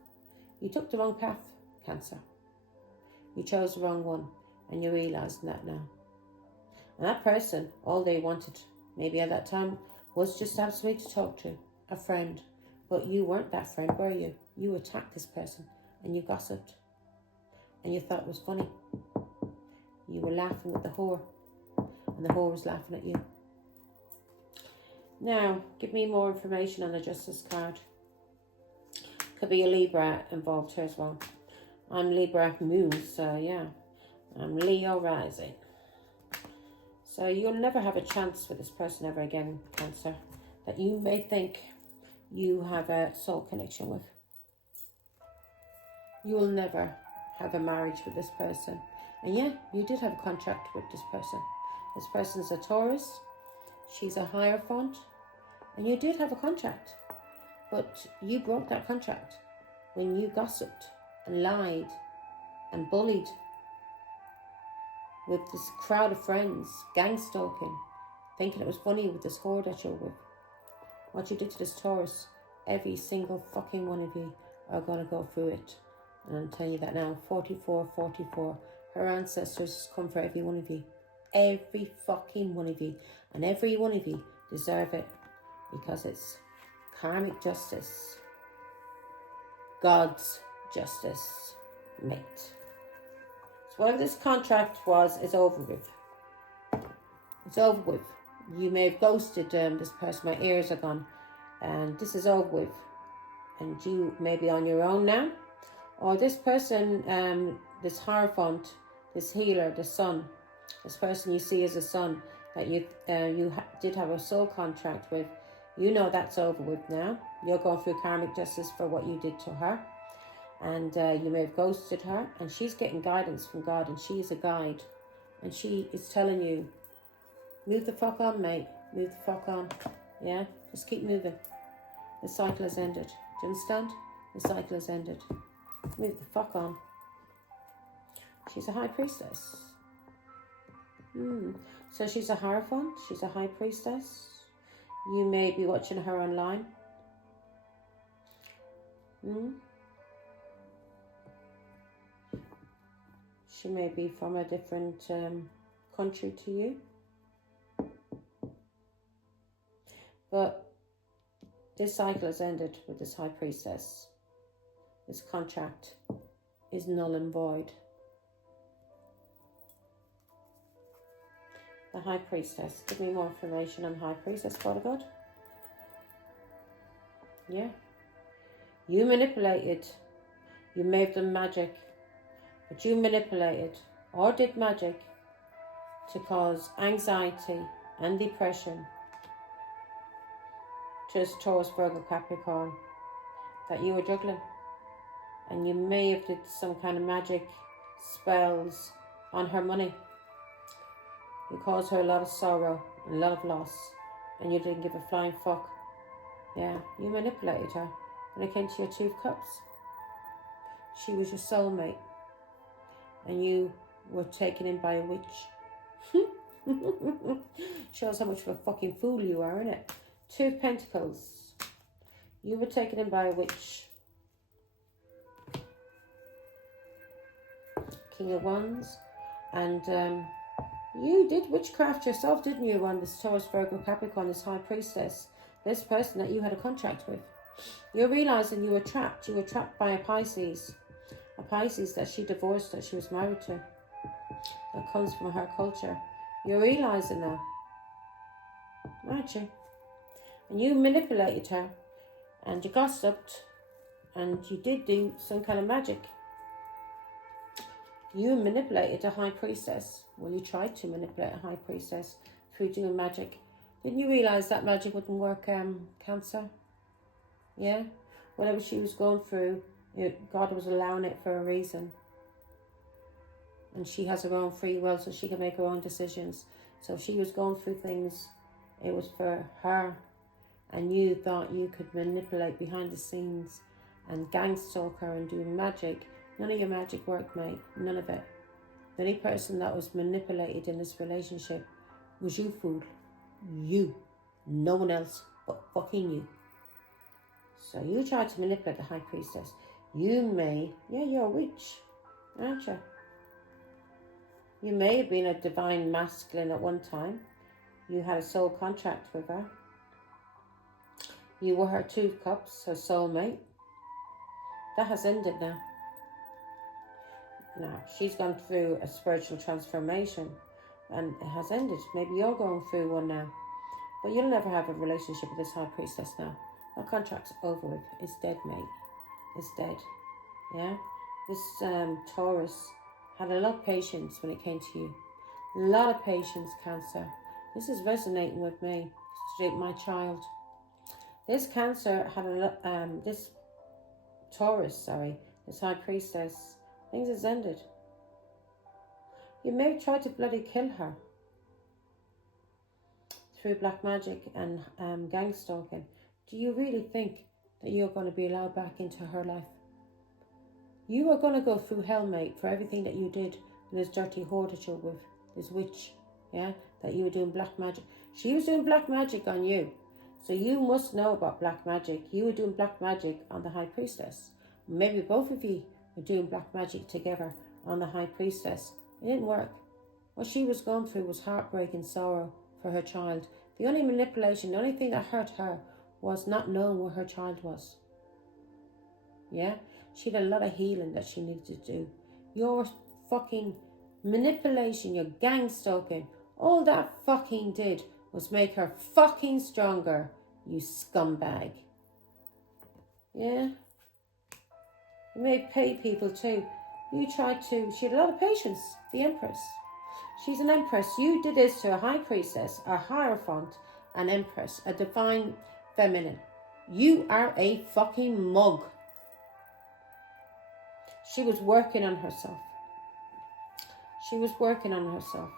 You took the wrong path, Cancer. You chose the wrong one, and you're realizing that now. And that person, all they wanted, maybe at that time, was just to have somebody to talk to, a friend. But you weren't that friend, were you? You attacked this person, and you gossiped. And you thought it was funny. You were laughing at the whore, and the whore was laughing at you. Now, give me more information on the Justice card. Could be a Libra involved here as well. I'm Libra moon, so yeah. I'm Leo rising. So you'll never have a chance with this person ever again, Cancer, that you may think you have a soul connection with. You will never have a marriage with this person. And yeah, you did have a contract with this person. This person's a Taurus. She's a Hierophant. And you did have a contract. But you broke that contract when you gossiped and lied and bullied with this crowd of friends, gang stalking, thinking it was funny with this whore that you're with. What you did to this Taurus, every single fucking one of you are going to go through it. And I'm telling you that now, 44. Her ancestors come for every one of you. Every fucking one of you. And every one of you deserve it. Because it's karmic justice. God's justice, mate. So whatever this contract was, is over with. It's over with. You may have ghosted this person. My ears are gone. And this is over with. And you may be on your own now. Or this person, this Hierophant, this healer, the son, this person you see as a son that you did have a soul contract with, you know that's over with now. You're going through karmic justice for what you did to her. And you may have ghosted her. And she's getting guidance from God. And she is a guide. And she is telling you, move the fuck on, mate. Move the fuck on. Yeah? Just keep moving. The cycle has ended. Do you understand? The cycle has ended. Move the fuck on. She's a high priestess. So she's a Hierophant. She's a high priestess. You may be watching her online. She may be from a different country to you. But this cycle has ended with this high priestess. This contract is null and void. The high priestess. Give me more information on high priestess, Father God. Yeah. You manipulated. You may have done magic. But you manipulated or did magic to cause anxiety and depression to this Taurus, Virgo, Capricorn that you were juggling. And you may have did some kind of magic spells on her money. You caused her a lot of sorrow and a lot of loss. And you didn't give a flying fuck. Yeah, you manipulated her. When it came to your Two of Cups, she was your soulmate. And you were taken in by a witch. Shows how much of a fucking fool you are, innit? Two of Pentacles. You were taken in by a witch. King of Wands. And you did witchcraft yourself, didn't you, on this Taurus, Virgo, Capricorn, this high priestess. This person that you had a contract with. You're realising you were trapped. You were trapped by a Pisces. A Pisces that she divorced, that she was married to. That comes from her culture. You're realising now. Aren't you? And you manipulated her. And you gossiped. And you did do some kind of magic. You manipulated a high priestess. Well, you tried to manipulate a high priestess through doing magic. Didn't you realise that magic wouldn't work, Cancer? Yeah? Whatever she was going through, God was allowing it for a reason. And she has her own free will, so she can make her own decisions. So if she was going through things, it was for her. And you thought you could manipulate behind the scenes and gang stalk her and do magic. None of your magic worked, mate. None of it. The only person that was manipulated in this relationship was you, fool. You. No one else but fucking you. So you tried to manipulate the high priestess. You may, you're a witch, aren't you? You may have been a divine masculine at one time. You had a soul contract with her. You were her Two of Cups, her soulmate. That has ended now. Now, she's gone through a spiritual transformation and it has ended. Maybe you're going through one now. But you'll never have a relationship with this high priestess now. That contract's over with. It's dead, mate. It's dead. Yeah? This Taurus had a lot of patience when it came to you. A lot of patience, Cancer. This is resonating with me. Straight my child. This Cancer had a lot, this Taurus, this high priestess, things has ended. You may have tried to bloody kill her through black magic and gang stalking. Do you really think that you're going to be allowed back into her life? You are going to go through hell, mate, for everything that you did with this dirty whore that you're with, this witch, yeah, that you were doing black magic. She was doing black magic on you. So you must know about black magic. You were doing black magic on the high priestess. Maybe both of you were doing black magic together on the high priestess. It didn't work. What she was going through was heartbreak and sorrow for her child. The only manipulation, the only thing that hurt her was not knowing where her child was. Yeah? She had a lot of healing that she needed to do. Your fucking manipulation, your gang stalking, all that fucking did was make her fucking stronger, you scumbag. Yeah? You may pay people too. You tried to, she had a lot of patience, the Empress. She's an Empress. You did this to a High Priestess, a Hierophant, an Empress, a Divine Feminine. You are a fucking mug. She was working on herself. She was working on herself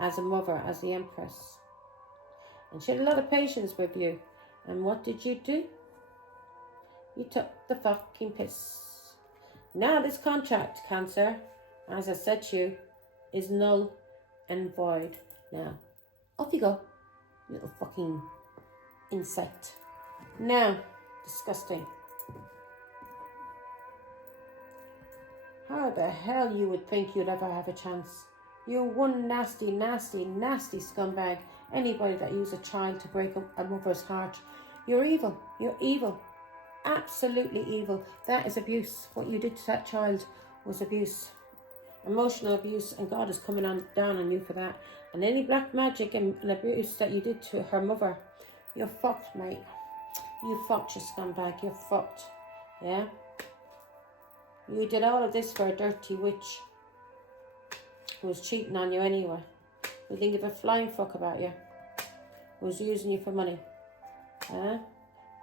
as a mother, as the Empress. And she had a lot of patience with you. And what did you do? You took the fucking piss. Now this contract, Cancer, as I said to you, is null and void. Now, off you go, little fucking insect. Now, disgusting. How the hell you would think you'd ever have a chance? You're one nasty, nasty, nasty scumbag. Anybody that uses a child to break a mother's heart. You're evil. You're evil. Absolutely evil. That is abuse. What you did to that child was abuse. Emotional abuse, and God is coming down on you for that. And any black magic and abuse that you did to her mother, you're fucked, mate. You fucked, you scumbag. You're fucked. Yeah? You did all of this for a dirty witch who was cheating on you anyway. Who didn't give a flying fuck about you. Who was using you for money. Yeah?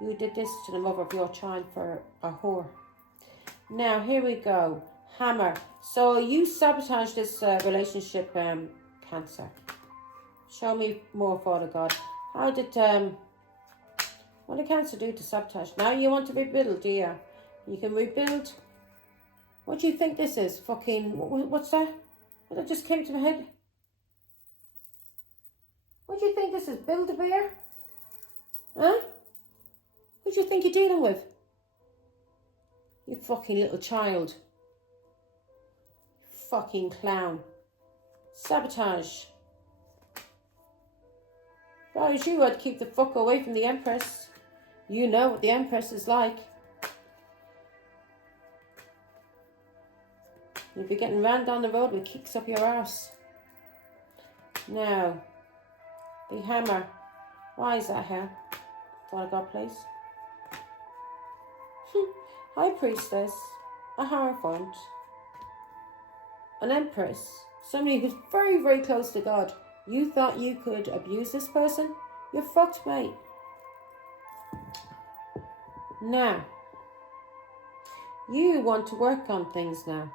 You did this to the mother of your child for a whore. Now, here we go. Hammer. So you sabotaged this relationship, Cancer. Show me more, Father God. How did, what did Cancer do to sabotage? Now you want to rebuild, do you? You can rebuild. What do you think this is? Fucking, what's that? What just came to my head? What do you think this is? Build-A-Bear? Huh? What do you think you're dealing with? You fucking little child. Fucking clown. Sabotage. Guys, you would keep the fuck away from the Empress. You know what the Empress is like. You'll be getting ran down the road with kicks up your arse. Now, the hammer. Why is that here? Father God, please. High Priestess, a Hierophant, an Empress, somebody who's very, very close to God. You thought you could abuse this person? You're fucked, mate. Now, you want to work on things now.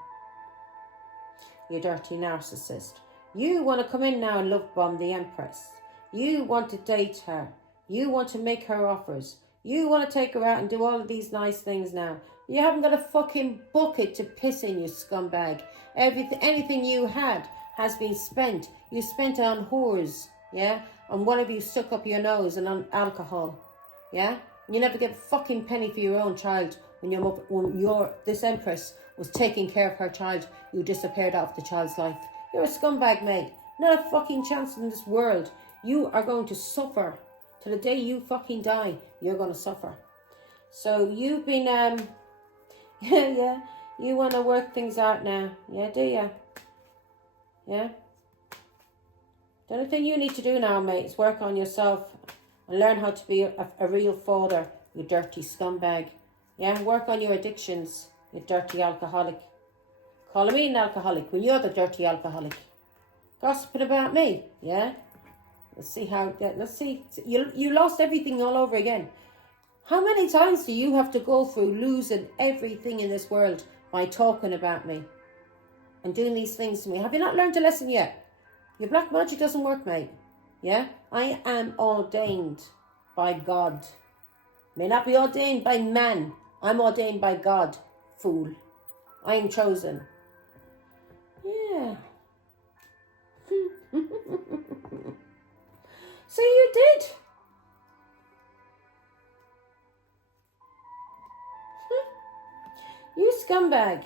You dirty narcissist. You want to come in now and love bomb the Empress. You want to date her. You want to make her offers. You want to take her out and do all of these nice things now. You haven't got a fucking bucket to piss in, you scumbag. Anything you had has been spent. You spent it on whores, yeah? On whatever you stuck up your nose and on alcohol, yeah? You never get a fucking penny for your own child when this Empress was taking care of her child. You disappeared off the child's life. You're a scumbag, mate. Not a fucking chance in this world. You are going to suffer. To the day you fucking die, you're going to suffer. So you've been, yeah, you want to work things out now. Yeah, do you? Yeah? The only thing you need to do now, mate, is work on yourself and learn how to be a real father, you dirty scumbag. Yeah, work on your addictions, you dirty alcoholic. Calling me an alcoholic when you're the dirty alcoholic. Gossiping about me, yeah? Let's see. You lost everything all over again. How many times do you have to go through losing everything in this world by talking about me and doing these things to me? Have you not learned a lesson yet? Your black magic doesn't work, mate. Yeah? I am ordained by God. May not be ordained by man. I'm ordained by God, fool. I am chosen. Yeah. So you did. You scumbag.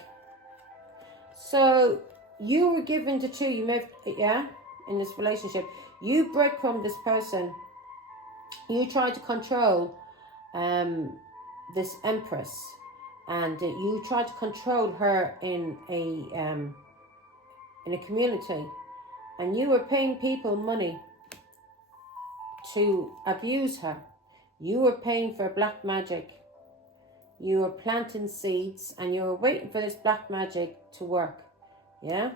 So you were given to two. You moved, yeah, in this relationship. You breadcrumbed this person. You tried to control this Empress. and you tried to control her in a community, and you were paying people money to abuse her. You were paying for black magic. You were planting seeds, and you were waiting for this black magic to work. Yeah?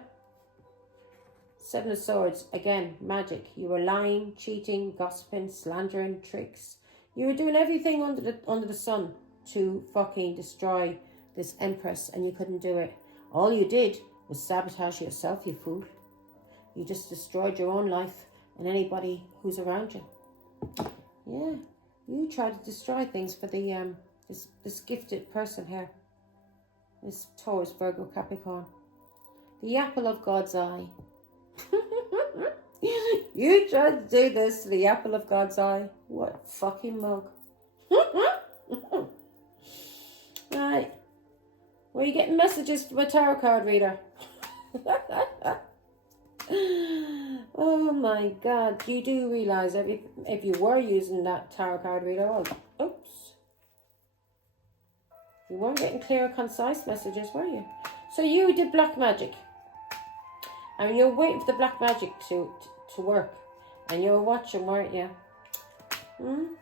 Seven of Swords, again, magic. You were lying, cheating, gossiping, slandering, tricks. You were doing everything under the sun to fucking destroy this Empress, and you couldn't do it. All you did was sabotage yourself, you fool. You just destroyed your own life and anybody who's around you. Yeah, you tried to destroy things for the this gifted person here. This Taurus, Virgo, Capricorn. The apple of God's eye. You tried to do this to the apple of God's eye. What a fucking mug. Right. Were you getting messages from a tarot card reader? Oh my God. You do realise if you were using that tarot card reader, oops. You weren't getting clear, concise messages, were you? So you did black magic. And you were waiting for the black magic to work. And you were watching, weren't you? You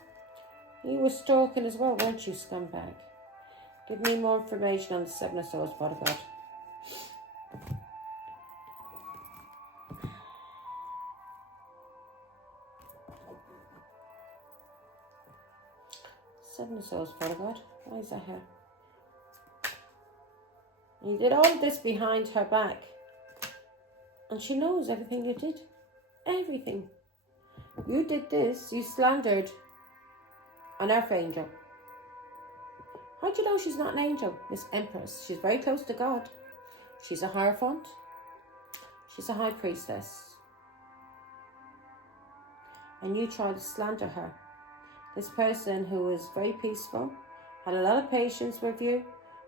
were stalking as well, weren't you, scumbag? Give me more information on the Seven of Swords, Father God. Seven of Swords, Father God. Why is that here? You did all of this behind her back. And she knows everything you did. Everything. You did this. You slandered an archangel. How do you know she's not an angel? This Empress. She's very close to God. She's a Hierophant. She's a High Priestess. And you tried to slander her. This person who was very peaceful, had a lot of patience with you,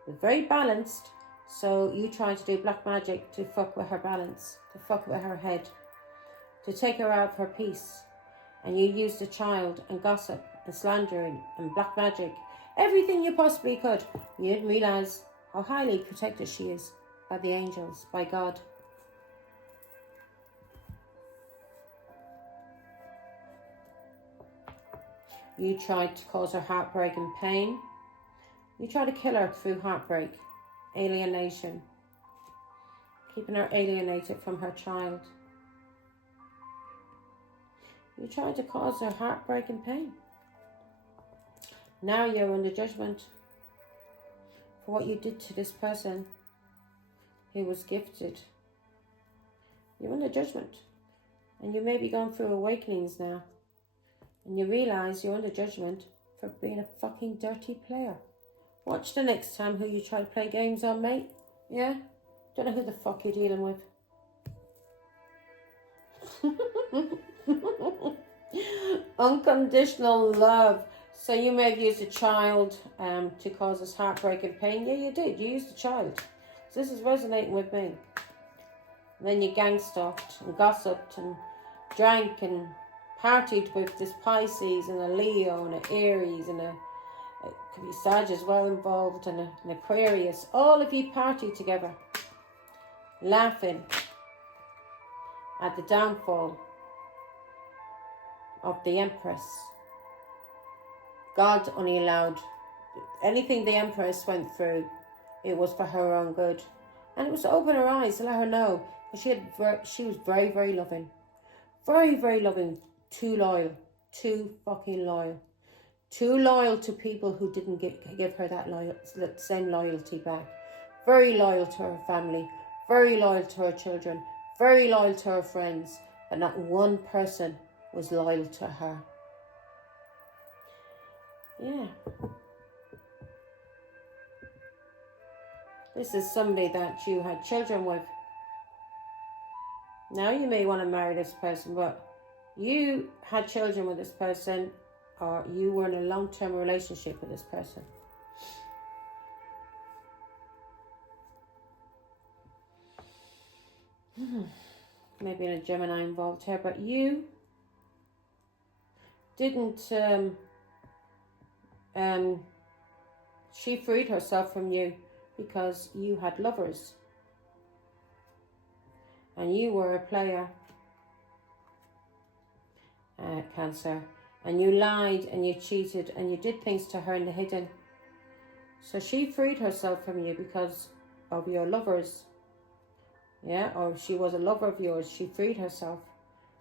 was very balanced. So you tried to do black magic to fuck with her balance, to fuck with her head, to take her out of her peace. And you used a child and gossip and slandering and black magic, everything you possibly could. You didn't realise how highly protected she is by the angels, by God. You tried to cause her heartbreak and pain. You tried to kill her through heartbreak, alienation, keeping her alienated from her child. You tried to cause her heartbreak and pain. Now you're under judgment for what you did to this person who was gifted. You're under judgment. And you may be going through awakenings now. And you realise you're under judgment for being a fucking dirty player. Watch the next time who you try to play games on, mate. Yeah? Don't know who the fuck you're dealing with. Unconditional love. So you may have used a child to cause us heartbreak and pain. Yeah, you did. You used a child. So this is resonating with me. And then you gang stalked and gossiped and drank and partied with this Pisces and a Leo and an Aries and it could be Sag as well involved and an Aquarius. All of you partied together, laughing at the downfall of the Empress. God only allowed anything the Empress went through, it was for her own good. And it was to open her eyes to let her know. Because she was very, very loving. Very, very loving. Too loyal. Too fucking loyal. Too loyal to people who didn't give her that same loyalty back. Very loyal to her family. Very loyal to her children. Very loyal to her friends. But not one person was loyal to her. Yeah. This is somebody that you had children with. Now you may want to marry this person, but you had children with this person, or you were in a long-term relationship with this person. Maybe a Gemini involved here, but you didn't She freed herself from you because you had lovers. And you were a player, Cancer. And you lied and you cheated and you did things to her in the hidden. So she freed herself from you because of your lovers. Yeah, or she was a lover of yours. She freed herself.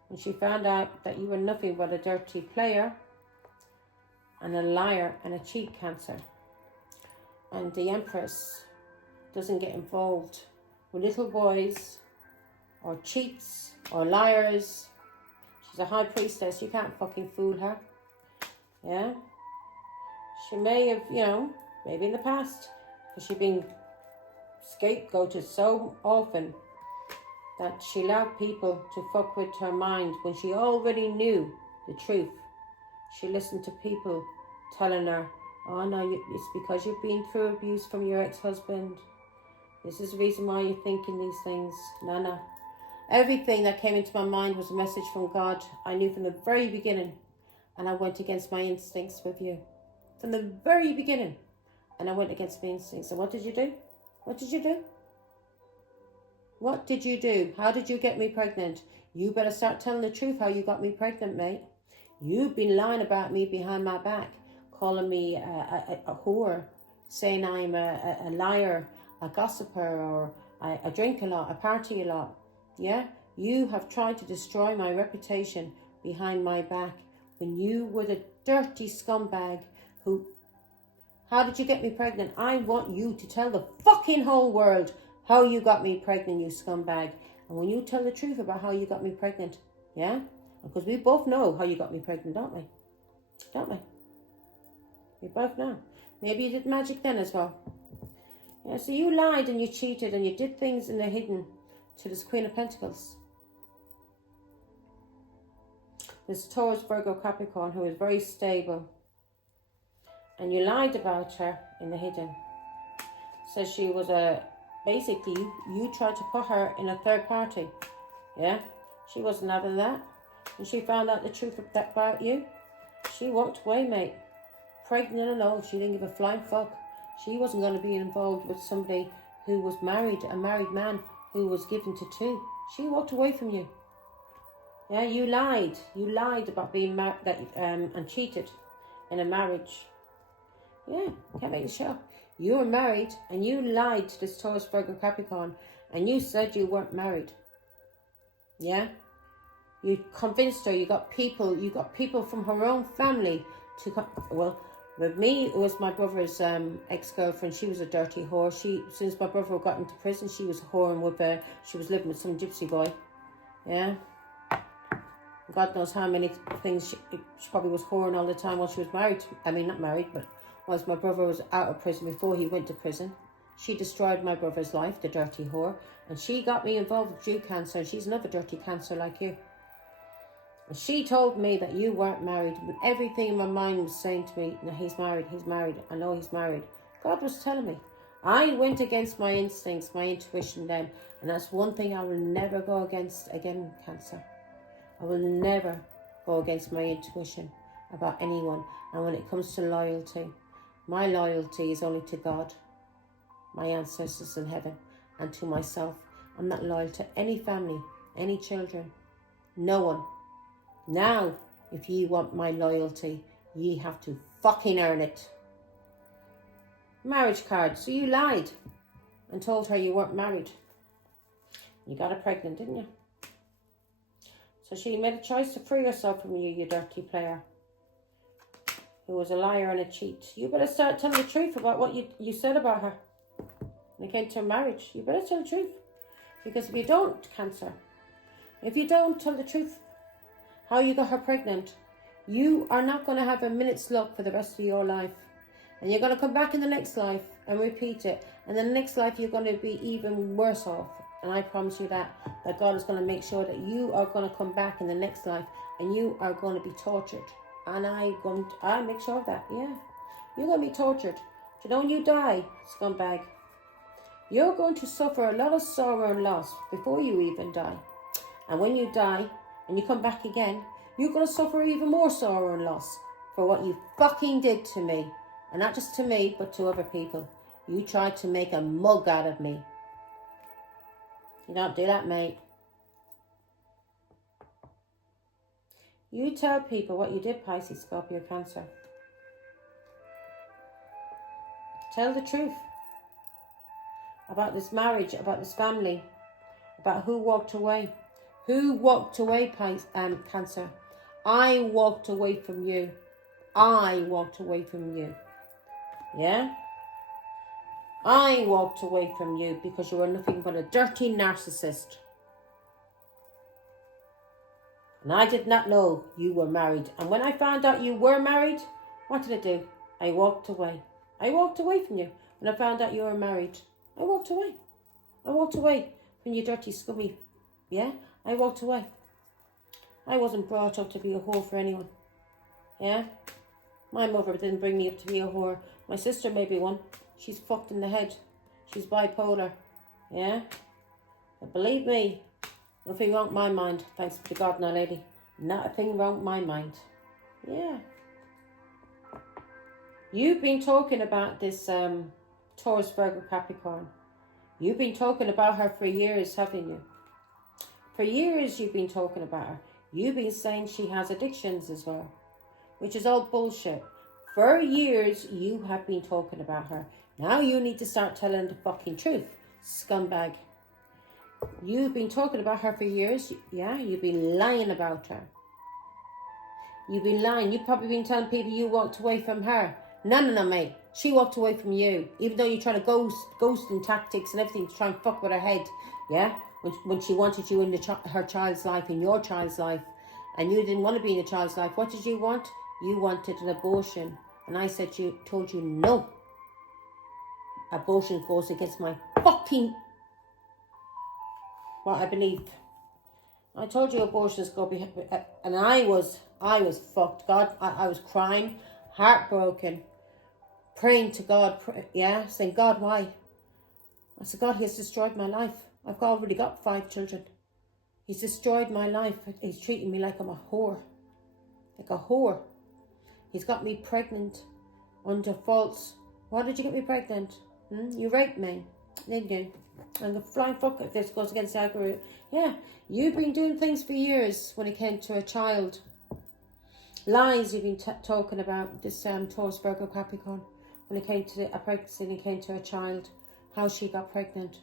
And she found out that you were nothing but a dirty player and a liar and a cheat, Cancer. And the Empress doesn't get involved with little boys or cheats or liars. She's a high priestess. You can't fucking fool her. Yeah? She may have, maybe in the past, because she's been scapegoated so often that she allowed people to fuck with her mind when she already knew the truth. She listened to people telling her, oh no, it's because you've been through abuse from your ex-husband. This is the reason why you're thinking these things. No. Everything that came into my mind was a message from God. I knew from the very beginning. And I went against my instincts with you. From the very beginning. And I went against my instincts. And what did you do? What did you do? What did you do? How did you get me pregnant? You better start telling the truth how you got me pregnant, mate. You've been lying about me behind my back. Calling me a whore. Saying I'm a liar, a gossiper, or I drink a lot, I party a lot. Yeah? You have tried to destroy my reputation behind my back when you were the dirty scumbag who... How did you get me pregnant? I want you to tell the fucking whole world how you got me pregnant, you scumbag. And when you tell the truth about how you got me pregnant, yeah? Because we both know how you got me pregnant, don't we? Don't we? We both know. Maybe you did magic then as well. Yeah, so you lied and you cheated and you did things in the hidden to this Queen of Pentacles. This Taurus, Virgo, Capricorn who is very stable. And you lied about her in the hidden. So she was basically, you tried to put her in a third party. Yeah? She wasn't having that. And she found out the truth about you. She walked away, mate. Pregnant and old. She didn't give a flying fuck. She wasn't going to be involved with somebody who was married, a married man who was given to two. She walked away from you. Yeah, you lied. You lied about being married and cheated in a marriage. Yeah, can't make it show. You were married and you lied to this Taurus, Virgo, Capricorn, and you said you weren't married. Yeah? You convinced her. You got people from her own family to come. Well, with me, it was my brother's ex-girlfriend. She was a dirty whore. Since my brother got into prison, she was whoring with she was living with some gypsy boy. Yeah. God knows how many things she probably was whoring all the time while she was married. I mean, not married, but once my brother was out of prison, before he went to prison, she destroyed my brother's life, the dirty whore. And she got me involved with Jew Cancer. And she's another dirty Cancer like you. And she told me that you weren't married. But everything in my mind was saying to me, no, he's married. I know he's married. God was telling me. I went against my instincts, my intuition then. And that's one thing I will never go against again, Cancer. I will never go against my intuition about anyone. And when it comes to loyalty, my loyalty is only to God, my ancestors in heaven, and to myself. I'm not loyal to any family, any children, no one. Now, if you want my loyalty, ye have to fucking earn it. Marriage card. So you lied and told her you weren't married. You got her pregnant, didn't you? So she made a choice to free herself from you, you dirty player, who was a liar and a cheat. You better start telling the truth about what you said about her when it came to marriage. You better tell the truth. Because if you don't, Cancer, if you don't tell the truth how you got her pregnant, you are not going to have a minute's luck for the rest of your life. And you're going to come back in the next life and repeat it. And the next life you're going to be even worse off. And I promise you that God is going to make sure that you are going to come back in the next life and you are going to be tortured. And I make sure of that, yeah. You're going to be tortured. You know, when you die, scumbag, you're going to suffer a lot of sorrow and loss before you even die. And when you die and you come back again, you're going to suffer even more sorrow and loss for what you fucking did to me And not just to me, but to other people. You tried to make a mug out of me. You don't do that, mate. You tell people what you did, Pisces, Scorpio, Cancer. Tell the truth about this marriage, about this family, about who walked away. Who walked away, Cancer? I walked away from you. I walked away from you. Yeah? I walked away from you because you were nothing but a dirty narcissist. And I did not know you were married. And when I found out you were married, what did I do? I walked away. I walked away from you. When I found out you were married, I walked away. I walked away from you dirty, scummy. Yeah? I walked away. I wasn't brought up to be a whore for anyone. Yeah? My mother didn't bring me up to be a whore. My sister may be one. She's fucked in the head. She's bipolar. Yeah? But believe me, nothing wrong with my mind, thanks to God and Our Lady. Not a thing wrong with my mind. Yeah. You've been talking about this Taurus, Virgo, Capricorn. You've been talking about her for years, haven't you? For years you've been talking about her. You've been saying she has addictions as well, which is all bullshit. For years you have been talking about her. Now you need to start telling the fucking truth, scumbag. You've been talking about her for years. Yeah, you've been lying about her. You've been lying. You've probably been telling people you walked away from her. No, mate. She walked away from you. Even though you're trying to ghosting tactics and everything to try and fuck with her head. Yeah? When she wanted you in her child's life, in your child's life. And you didn't want to be in the child's life. What did you want? You wanted an abortion. And I told you no. Abortion goes against my fucking... what I believe. I told you abortion is going to be... and I was fucked. God, I was crying, heartbroken, praying to God, saying, God, why? I said, God, He has destroyed my life. I've already got 5 children. He's destroyed my life. He's treating me like I'm a whore. Like a whore. He's got me pregnant under false... Why did you get me pregnant? You raped me. Didn't you? I'm a flying fuck if this goes against the algorithm. Yeah, you've been doing things for years when it came to a child. Lies you've been talking about, this Taurus, Virgo, Capricorn. When it came to a pregnancy and it came to a child. How she got pregnant.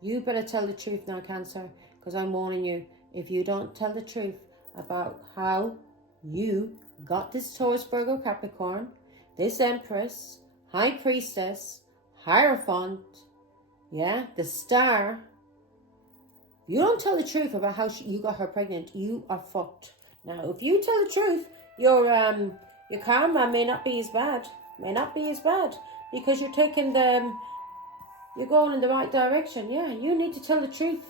You better tell the truth now, Cancer. Because I'm warning you. If you don't tell the truth about how you got this Taurus, Virgo, Capricorn. This Empress, High Priestess, Hierophant, yeah, the Star. If you don't tell the truth about how you got her pregnant, you are fucked. Now, if you tell the truth, your karma may not be as bad. Because you're taking you're going in the right direction. Yeah, you need to tell the truth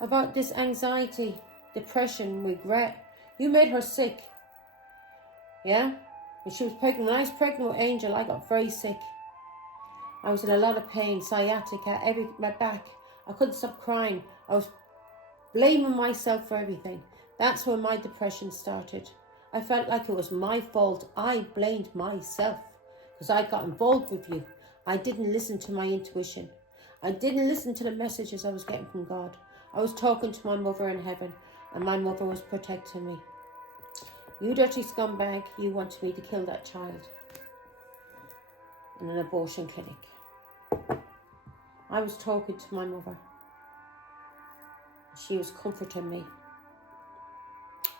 about this anxiety, depression, regret. You made her sick. Yeah? When she was pregnant, when I was pregnant with Angel, I got very sick. I was in a lot of pain, sciatica, my back. I couldn't stop crying. I was blaming myself for everything. That's when my depression started. I felt like it was my fault. I blamed myself because I got involved with you. I didn't listen to my intuition. I didn't listen to the messages I was getting from God. I was talking to my mother in heaven and my mother was protecting me. You dirty scumbag, you wanted me to kill that child in an abortion clinic. I was talking to my mother. She was comforting me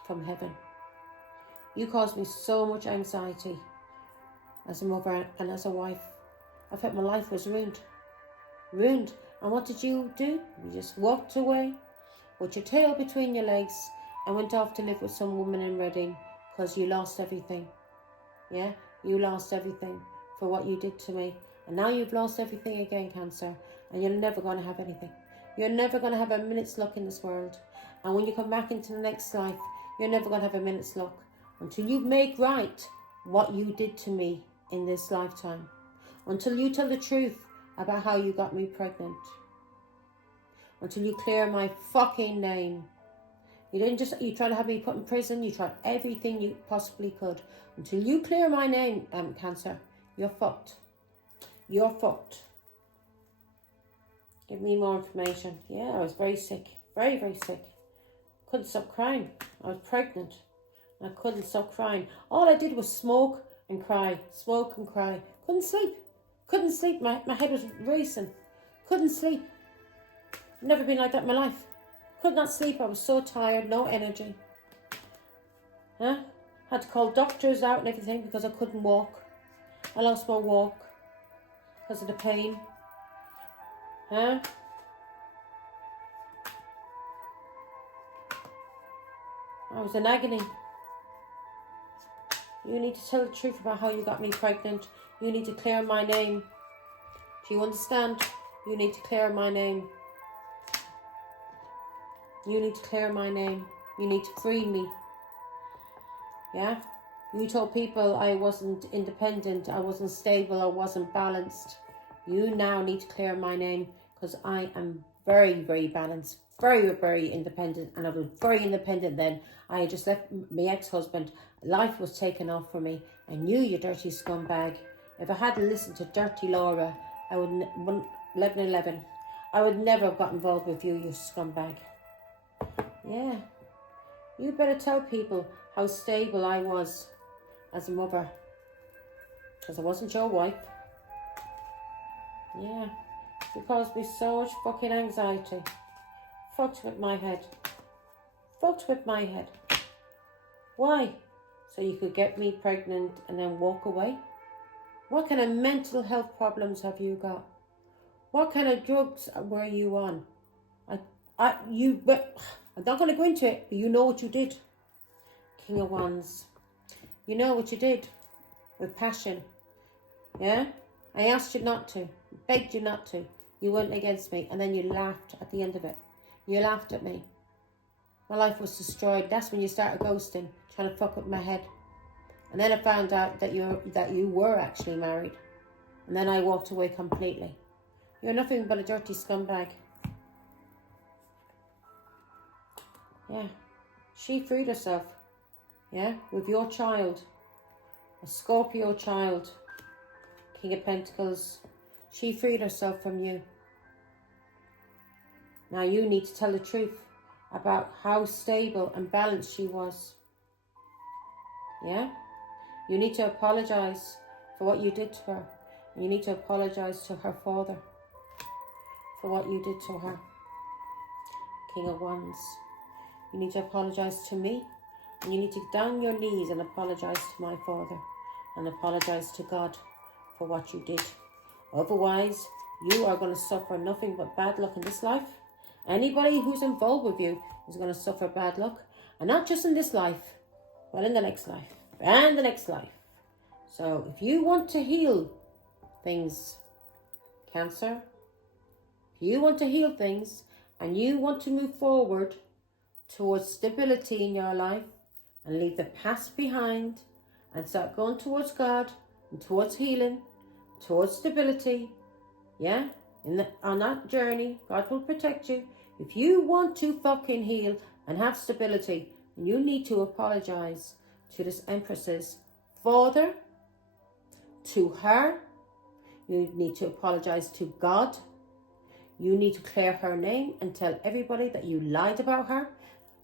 from heaven. You caused me so much anxiety as a mother and as a wife. I felt my life was ruined. And what did you do? You just walked away with your tail between your legs and went off to live with some woman in Reading because you lost everything. Yeah, you lost everything for what you did to me. And now you've lost everything again, Cancer. And you're never going to have anything. You're never going to have a minute's luck in this world. And when you come back into the next life, you're never going to have a minute's luck until you make right what you did to me in this lifetime. Until you tell the truth about how you got me pregnant. Until you clear my fucking name. You tried to have me put in prison. You tried everything you possibly could. Until you clear my name, Cancer. You're fucked. You're fucked. Give me more information. Yeah, I was very sick. Very, very sick. Couldn't stop crying. I was pregnant. I couldn't stop crying. All I did was smoke and cry. Smoke and cry. Couldn't sleep. Couldn't sleep. My head was racing. Couldn't sleep. Never been like that in my life. Could not sleep. I was so tired. No energy. Huh? Had to call doctors out and everything because I couldn't walk. I lost my walk because of the pain. Huh? I was in agony. You need to tell the truth about how you got me pregnant. You need to clear my name. Do you understand? You need to clear my name. You need to clear my name. You need to free me. Yeah? You told people I wasn't independent, I wasn't stable, I wasn't balanced. You now need to clear my name because I am very, very balanced, very, very independent, and I was very independent then. I had just left my ex-husband. Life was taken off from me. I knew, you dirty scumbag. If I hadn't listened to Dirty Laura, I would 11:11. I would never have got involved with you, you scumbag. Yeah. You better tell people how stable I was as a mother. Because I wasn't your wife. Yeah. You caused me so much fucking anxiety. Fucked with my head. Fucked with my head. Why? So you could get me pregnant and then walk away? What kind of mental health problems have you got? What kind of drugs were you on? I'm not going to go into it, but you know what you did. King of Wands. You know what you did with passion. Yeah? I asked you not to. Begged you not to. You went against me and then you laughed at the end of it. You laughed at me. My life was destroyed. That's when you started ghosting, trying to fuck up my head. And then I found out that you were actually married. And then I walked away completely. You're nothing but a dirty scumbag. Yeah. She freed herself. Yeah, with your child. A Scorpio child. King of Pentacles. She freed herself from you. Now you need to tell the truth about how stable and balanced she was. Yeah? You need to apologize for what you did to her. And you need to apologize to her father for what you did to her. King of Wands. You need to apologize to me. And you need to get down on your knees and apologize to my father. And apologize to God for what you did. Otherwise, you are going to suffer nothing but bad luck in this life. Anybody who's involved with you is going to suffer bad luck. And not just in this life, but in the next life. And the next life. So if you want to heal things, Cancer, if you want to heal things and you want to move forward towards stability in your life and leave the past behind and start going towards God and towards healing, towards stability, yeah, on that journey, God will protect you. If you want to fucking heal and have stability, you need to apologize to this Empress's father, to her. You need to apologize to God. You need to clear her name and tell everybody that you lied about her.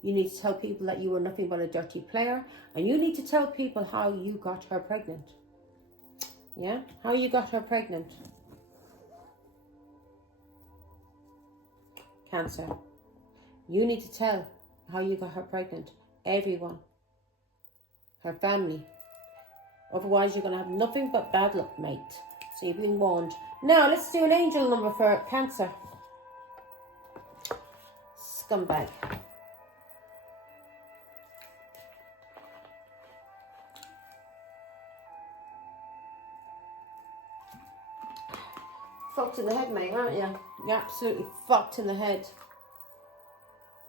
You need to tell people that you were nothing but a dirty player. And you need to tell people how you got her pregnant. Yeah? How you got her pregnant. Cancer. You need to tell how you got her pregnant. Everyone. Her family. Otherwise, you're going to have nothing but bad luck, mate. So you've been warned. Now, let's do an angel number for Cancer. Scumbag. Fucked in the head, mate, aren't you? You're absolutely fucked in the head.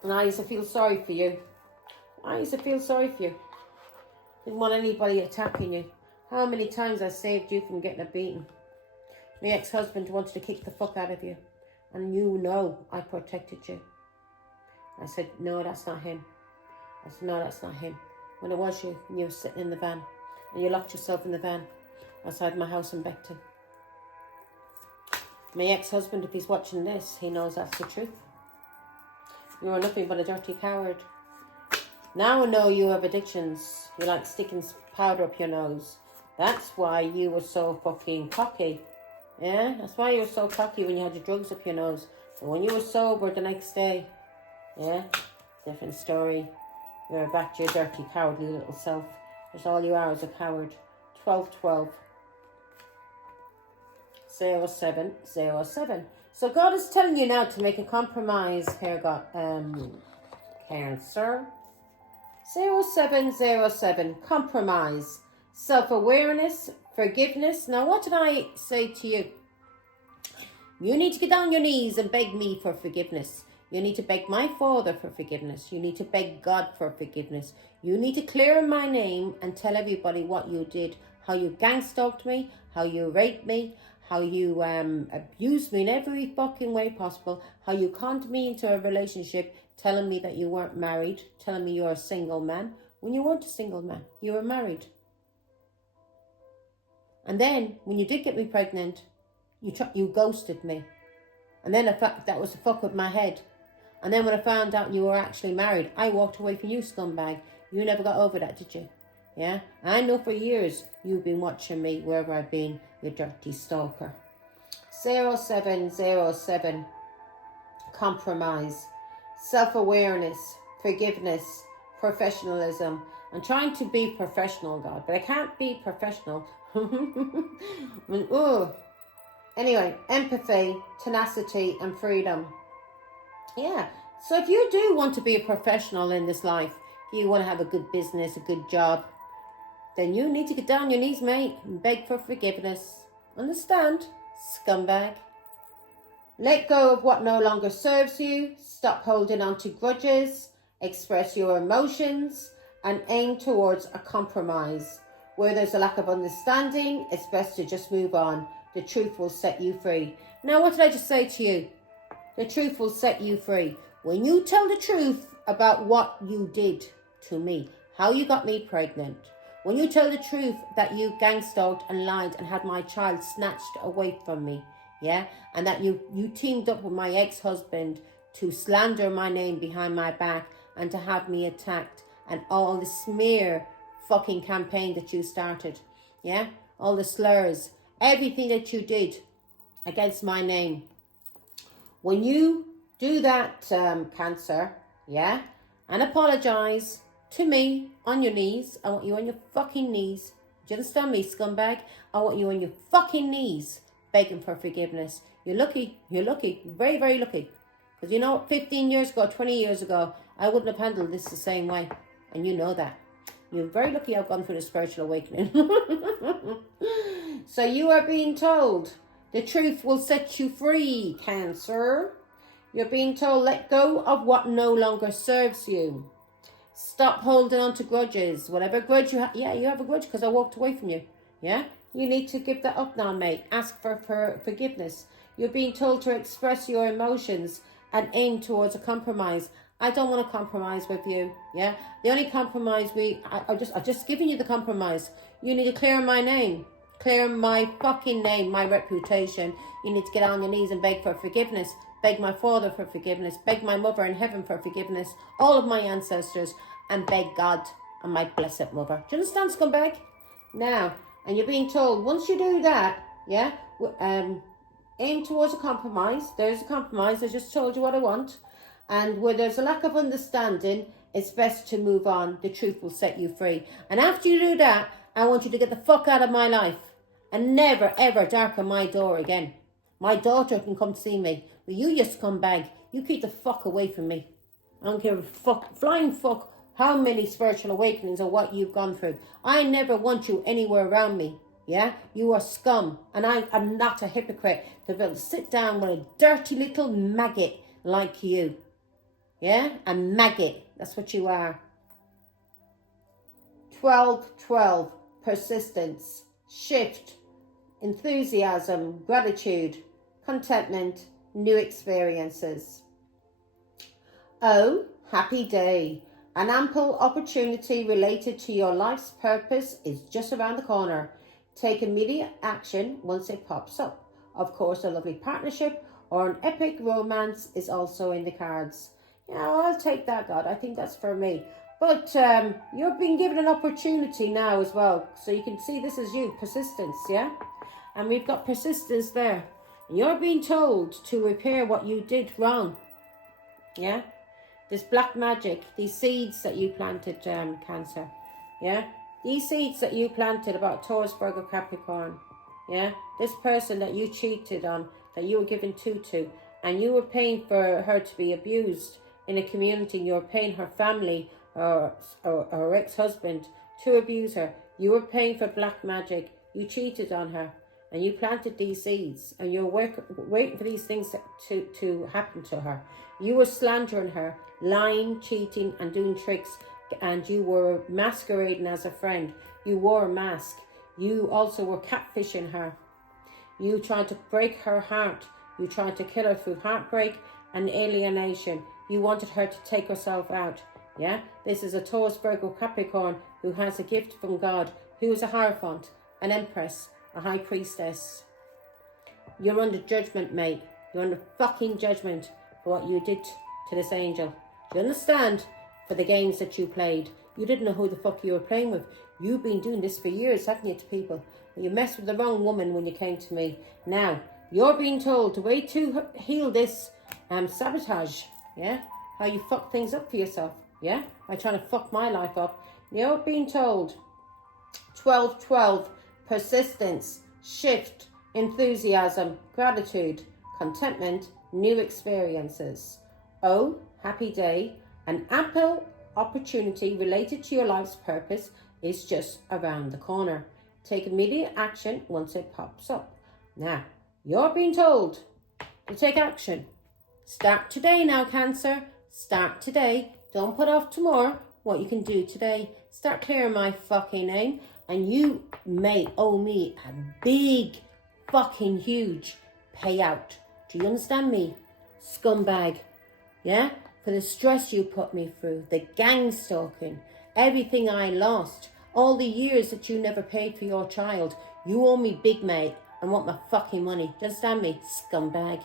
And I used to feel sorry for you. I used to feel sorry for you. Didn't want anybody attacking you. How many times I saved you from getting a beating? My ex-husband wanted to kick the fuck out of you. And you know I protected you. I said, no, that's not him. I said, no, that's not him. When it was you, and you were sitting in the van. And you locked yourself in the van. outside my house in Beckton. My ex-husband, if he's watching this, he knows that's the truth. You are nothing but a dirty coward. Now I know you have addictions. You like sticking powder up your nose. That's why you were so fucking cocky. Yeah, that's why you were so cocky when you had your drugs up your nose. But when you were sober the next day, yeah, different story. You're back to your dirty, cowardly little self. That's all you are is a coward. 1212. 0707. So God is telling you now to make a compromise. Here, God, Cancer. 0707. Compromise. Self-awareness. Forgiveness. Now, what did I say to you? You need to get down your knees and beg me for forgiveness. You need to beg my Father for forgiveness. You need to beg God for forgiveness. You need to clear my name and tell everybody what you did. How you gang-stalked me. How you raped me. How you abused me in every fucking way possible. How you conned me into a relationship telling me that you weren't married. Telling me you're a single man. When you weren't a single man. You were married. And then, when you did get me pregnant, you ghosted me. And then that was the fuck with my head. And then when I found out you were actually married, I walked away from you, scumbag. You never got over that, did you? Yeah? I know for years you've been watching me wherever I've been, you dirty stalker. 0707. Compromise. Self-awareness. Forgiveness. Professionalism. I'm trying to be professional, God, but I can't be professional. Ooh. Anyway, empathy, tenacity, and freedom. Yeah. So if you do want to be a professional in this life, you want to have a good business, a good job, then you need to get down on your knees, mate, and beg for forgiveness. Understand, scumbag? Let go of what no longer serves you. Stop holding on to grudges. Express your emotions and aim towards a compromise. Where there's a lack of understanding, it's best to just move on. The truth will set you free. Now, what did I just say to you? The truth will set you free. When you tell the truth about what you did to me, how you got me pregnant, when you tell the truth that you gang-stalked and lied and had my child snatched away from me, yeah, and that you teamed up with my ex-husband to slander my name behind my back and to have me attacked, and all the smear fucking campaign that you started, yeah, all the slurs, everything that you did against my name. When you do that, Cancer, yeah, and apologize to me on your knees. I want you on your fucking knees. Do you understand me, scumbag? I want you on your fucking knees begging for forgiveness. You're lucky, very, very lucky. Because you know, 15 years ago, 20 years ago, I wouldn't have handled this the same way. And you know that. You're very lucky I've gone through the spiritual awakening. So you are being told the truth will set you free, Cancer. You're being told let go of what no longer serves you. Stop holding on to grudges. Whatever grudge you have. Yeah, you have a grudge because I walked away from you. Yeah? You need to give that up now, mate. Ask for forgiveness. You're being told to express your emotions and aim towards a compromise. I don't want to compromise with you. Yeah? The only compromise I've just given you the compromise. You need to clear my name. Clear my fucking name, my reputation. You need to get on your knees and beg for forgiveness. Beg my Father for forgiveness. Beg my mother in heaven for forgiveness. All of my ancestors. And beg God and my blessed mother. Do you understand, scumbag? Now, and you're being told, once you do that, yeah, aim towards a compromise. There's a compromise. I just told you what I want. And where there's a lack of understanding, it's best to move on. The truth will set you free. And after you do that, I want you to get the fuck out of my life. And never, ever darken my door again. My daughter can come see me. But you scumbag, you keep the fuck away from me. I don't give a fuck, flying fuck, how many spiritual awakenings or what you've gone through. I never want you anywhere around me. Yeah? You are scum. And I'm not a hypocrite to be able to sit down with a dirty little maggot like you. Yeah? A maggot. That's what you are. 1212. Persistence. Shift. Enthusiasm. Gratitude. Contentment. New experiences. Oh, happy day. An ample opportunity related to your life's purpose is just around the corner. Take immediate action once it pops up. Of course, a lovely partnership or an epic romance is also in the cards. Yeah, I'll take that, God. I think that's for me. But you're being given an opportunity now as well. So you can see this is you, persistence, yeah? And we've got persistence there. And you're being told to repair what you did wrong. Yeah? This black magic, these seeds that you planted, Cancer. Yeah? These seeds that you planted about Taurus, Virgo, Capricorn. Yeah? This person that you cheated on, that you were given to, and you were paying for her to be abused in a community. You were paying her family or her ex-husband to abuse her. You were paying for black magic. You cheated on her. And you planted these seeds, and you're waiting for these things to happen to her. You were slandering her, lying, cheating, and doing tricks, and you were masquerading as a friend. You wore a mask. You also were catfishing her. You tried to break her heart. You tried to kill her through heartbreak and alienation. You wanted her to take herself out. Yeah? This is a Taurus, Virgo, Capricorn who has a gift from God, who is a Hierophant, an Empress, a High Priestess. You're under judgment, mate. You're under fucking judgment for what you did to this angel. Do you understand? For the games that you played. You didn't know who the fuck you were playing with. You've been doing this for years, haven't you, to people? You messed with the wrong woman when you came to me. Now, you're being told the way to heal this sabotage, yeah? How you fuck things up for yourself, yeah? By trying to fuck my life up. You're being told 12-12, persistence, shift, enthusiasm, gratitude, contentment, new experiences. Oh, happy day, an ample opportunity related to your life's purpose is just around the corner. Take immediate action once it pops up. Now, you're being told to take action. Start today now, Cancer. Start today. Don't put off tomorrow what you can do today. Start clearing my fucking name. And you may owe me a big, fucking huge payout. Do you understand me? Scumbag. Yeah? For the stress you put me through, the gang stalking, everything I lost, all the years that you never paid for your child. You owe me big, mate, and want my fucking money. Do you understand me? Scumbag.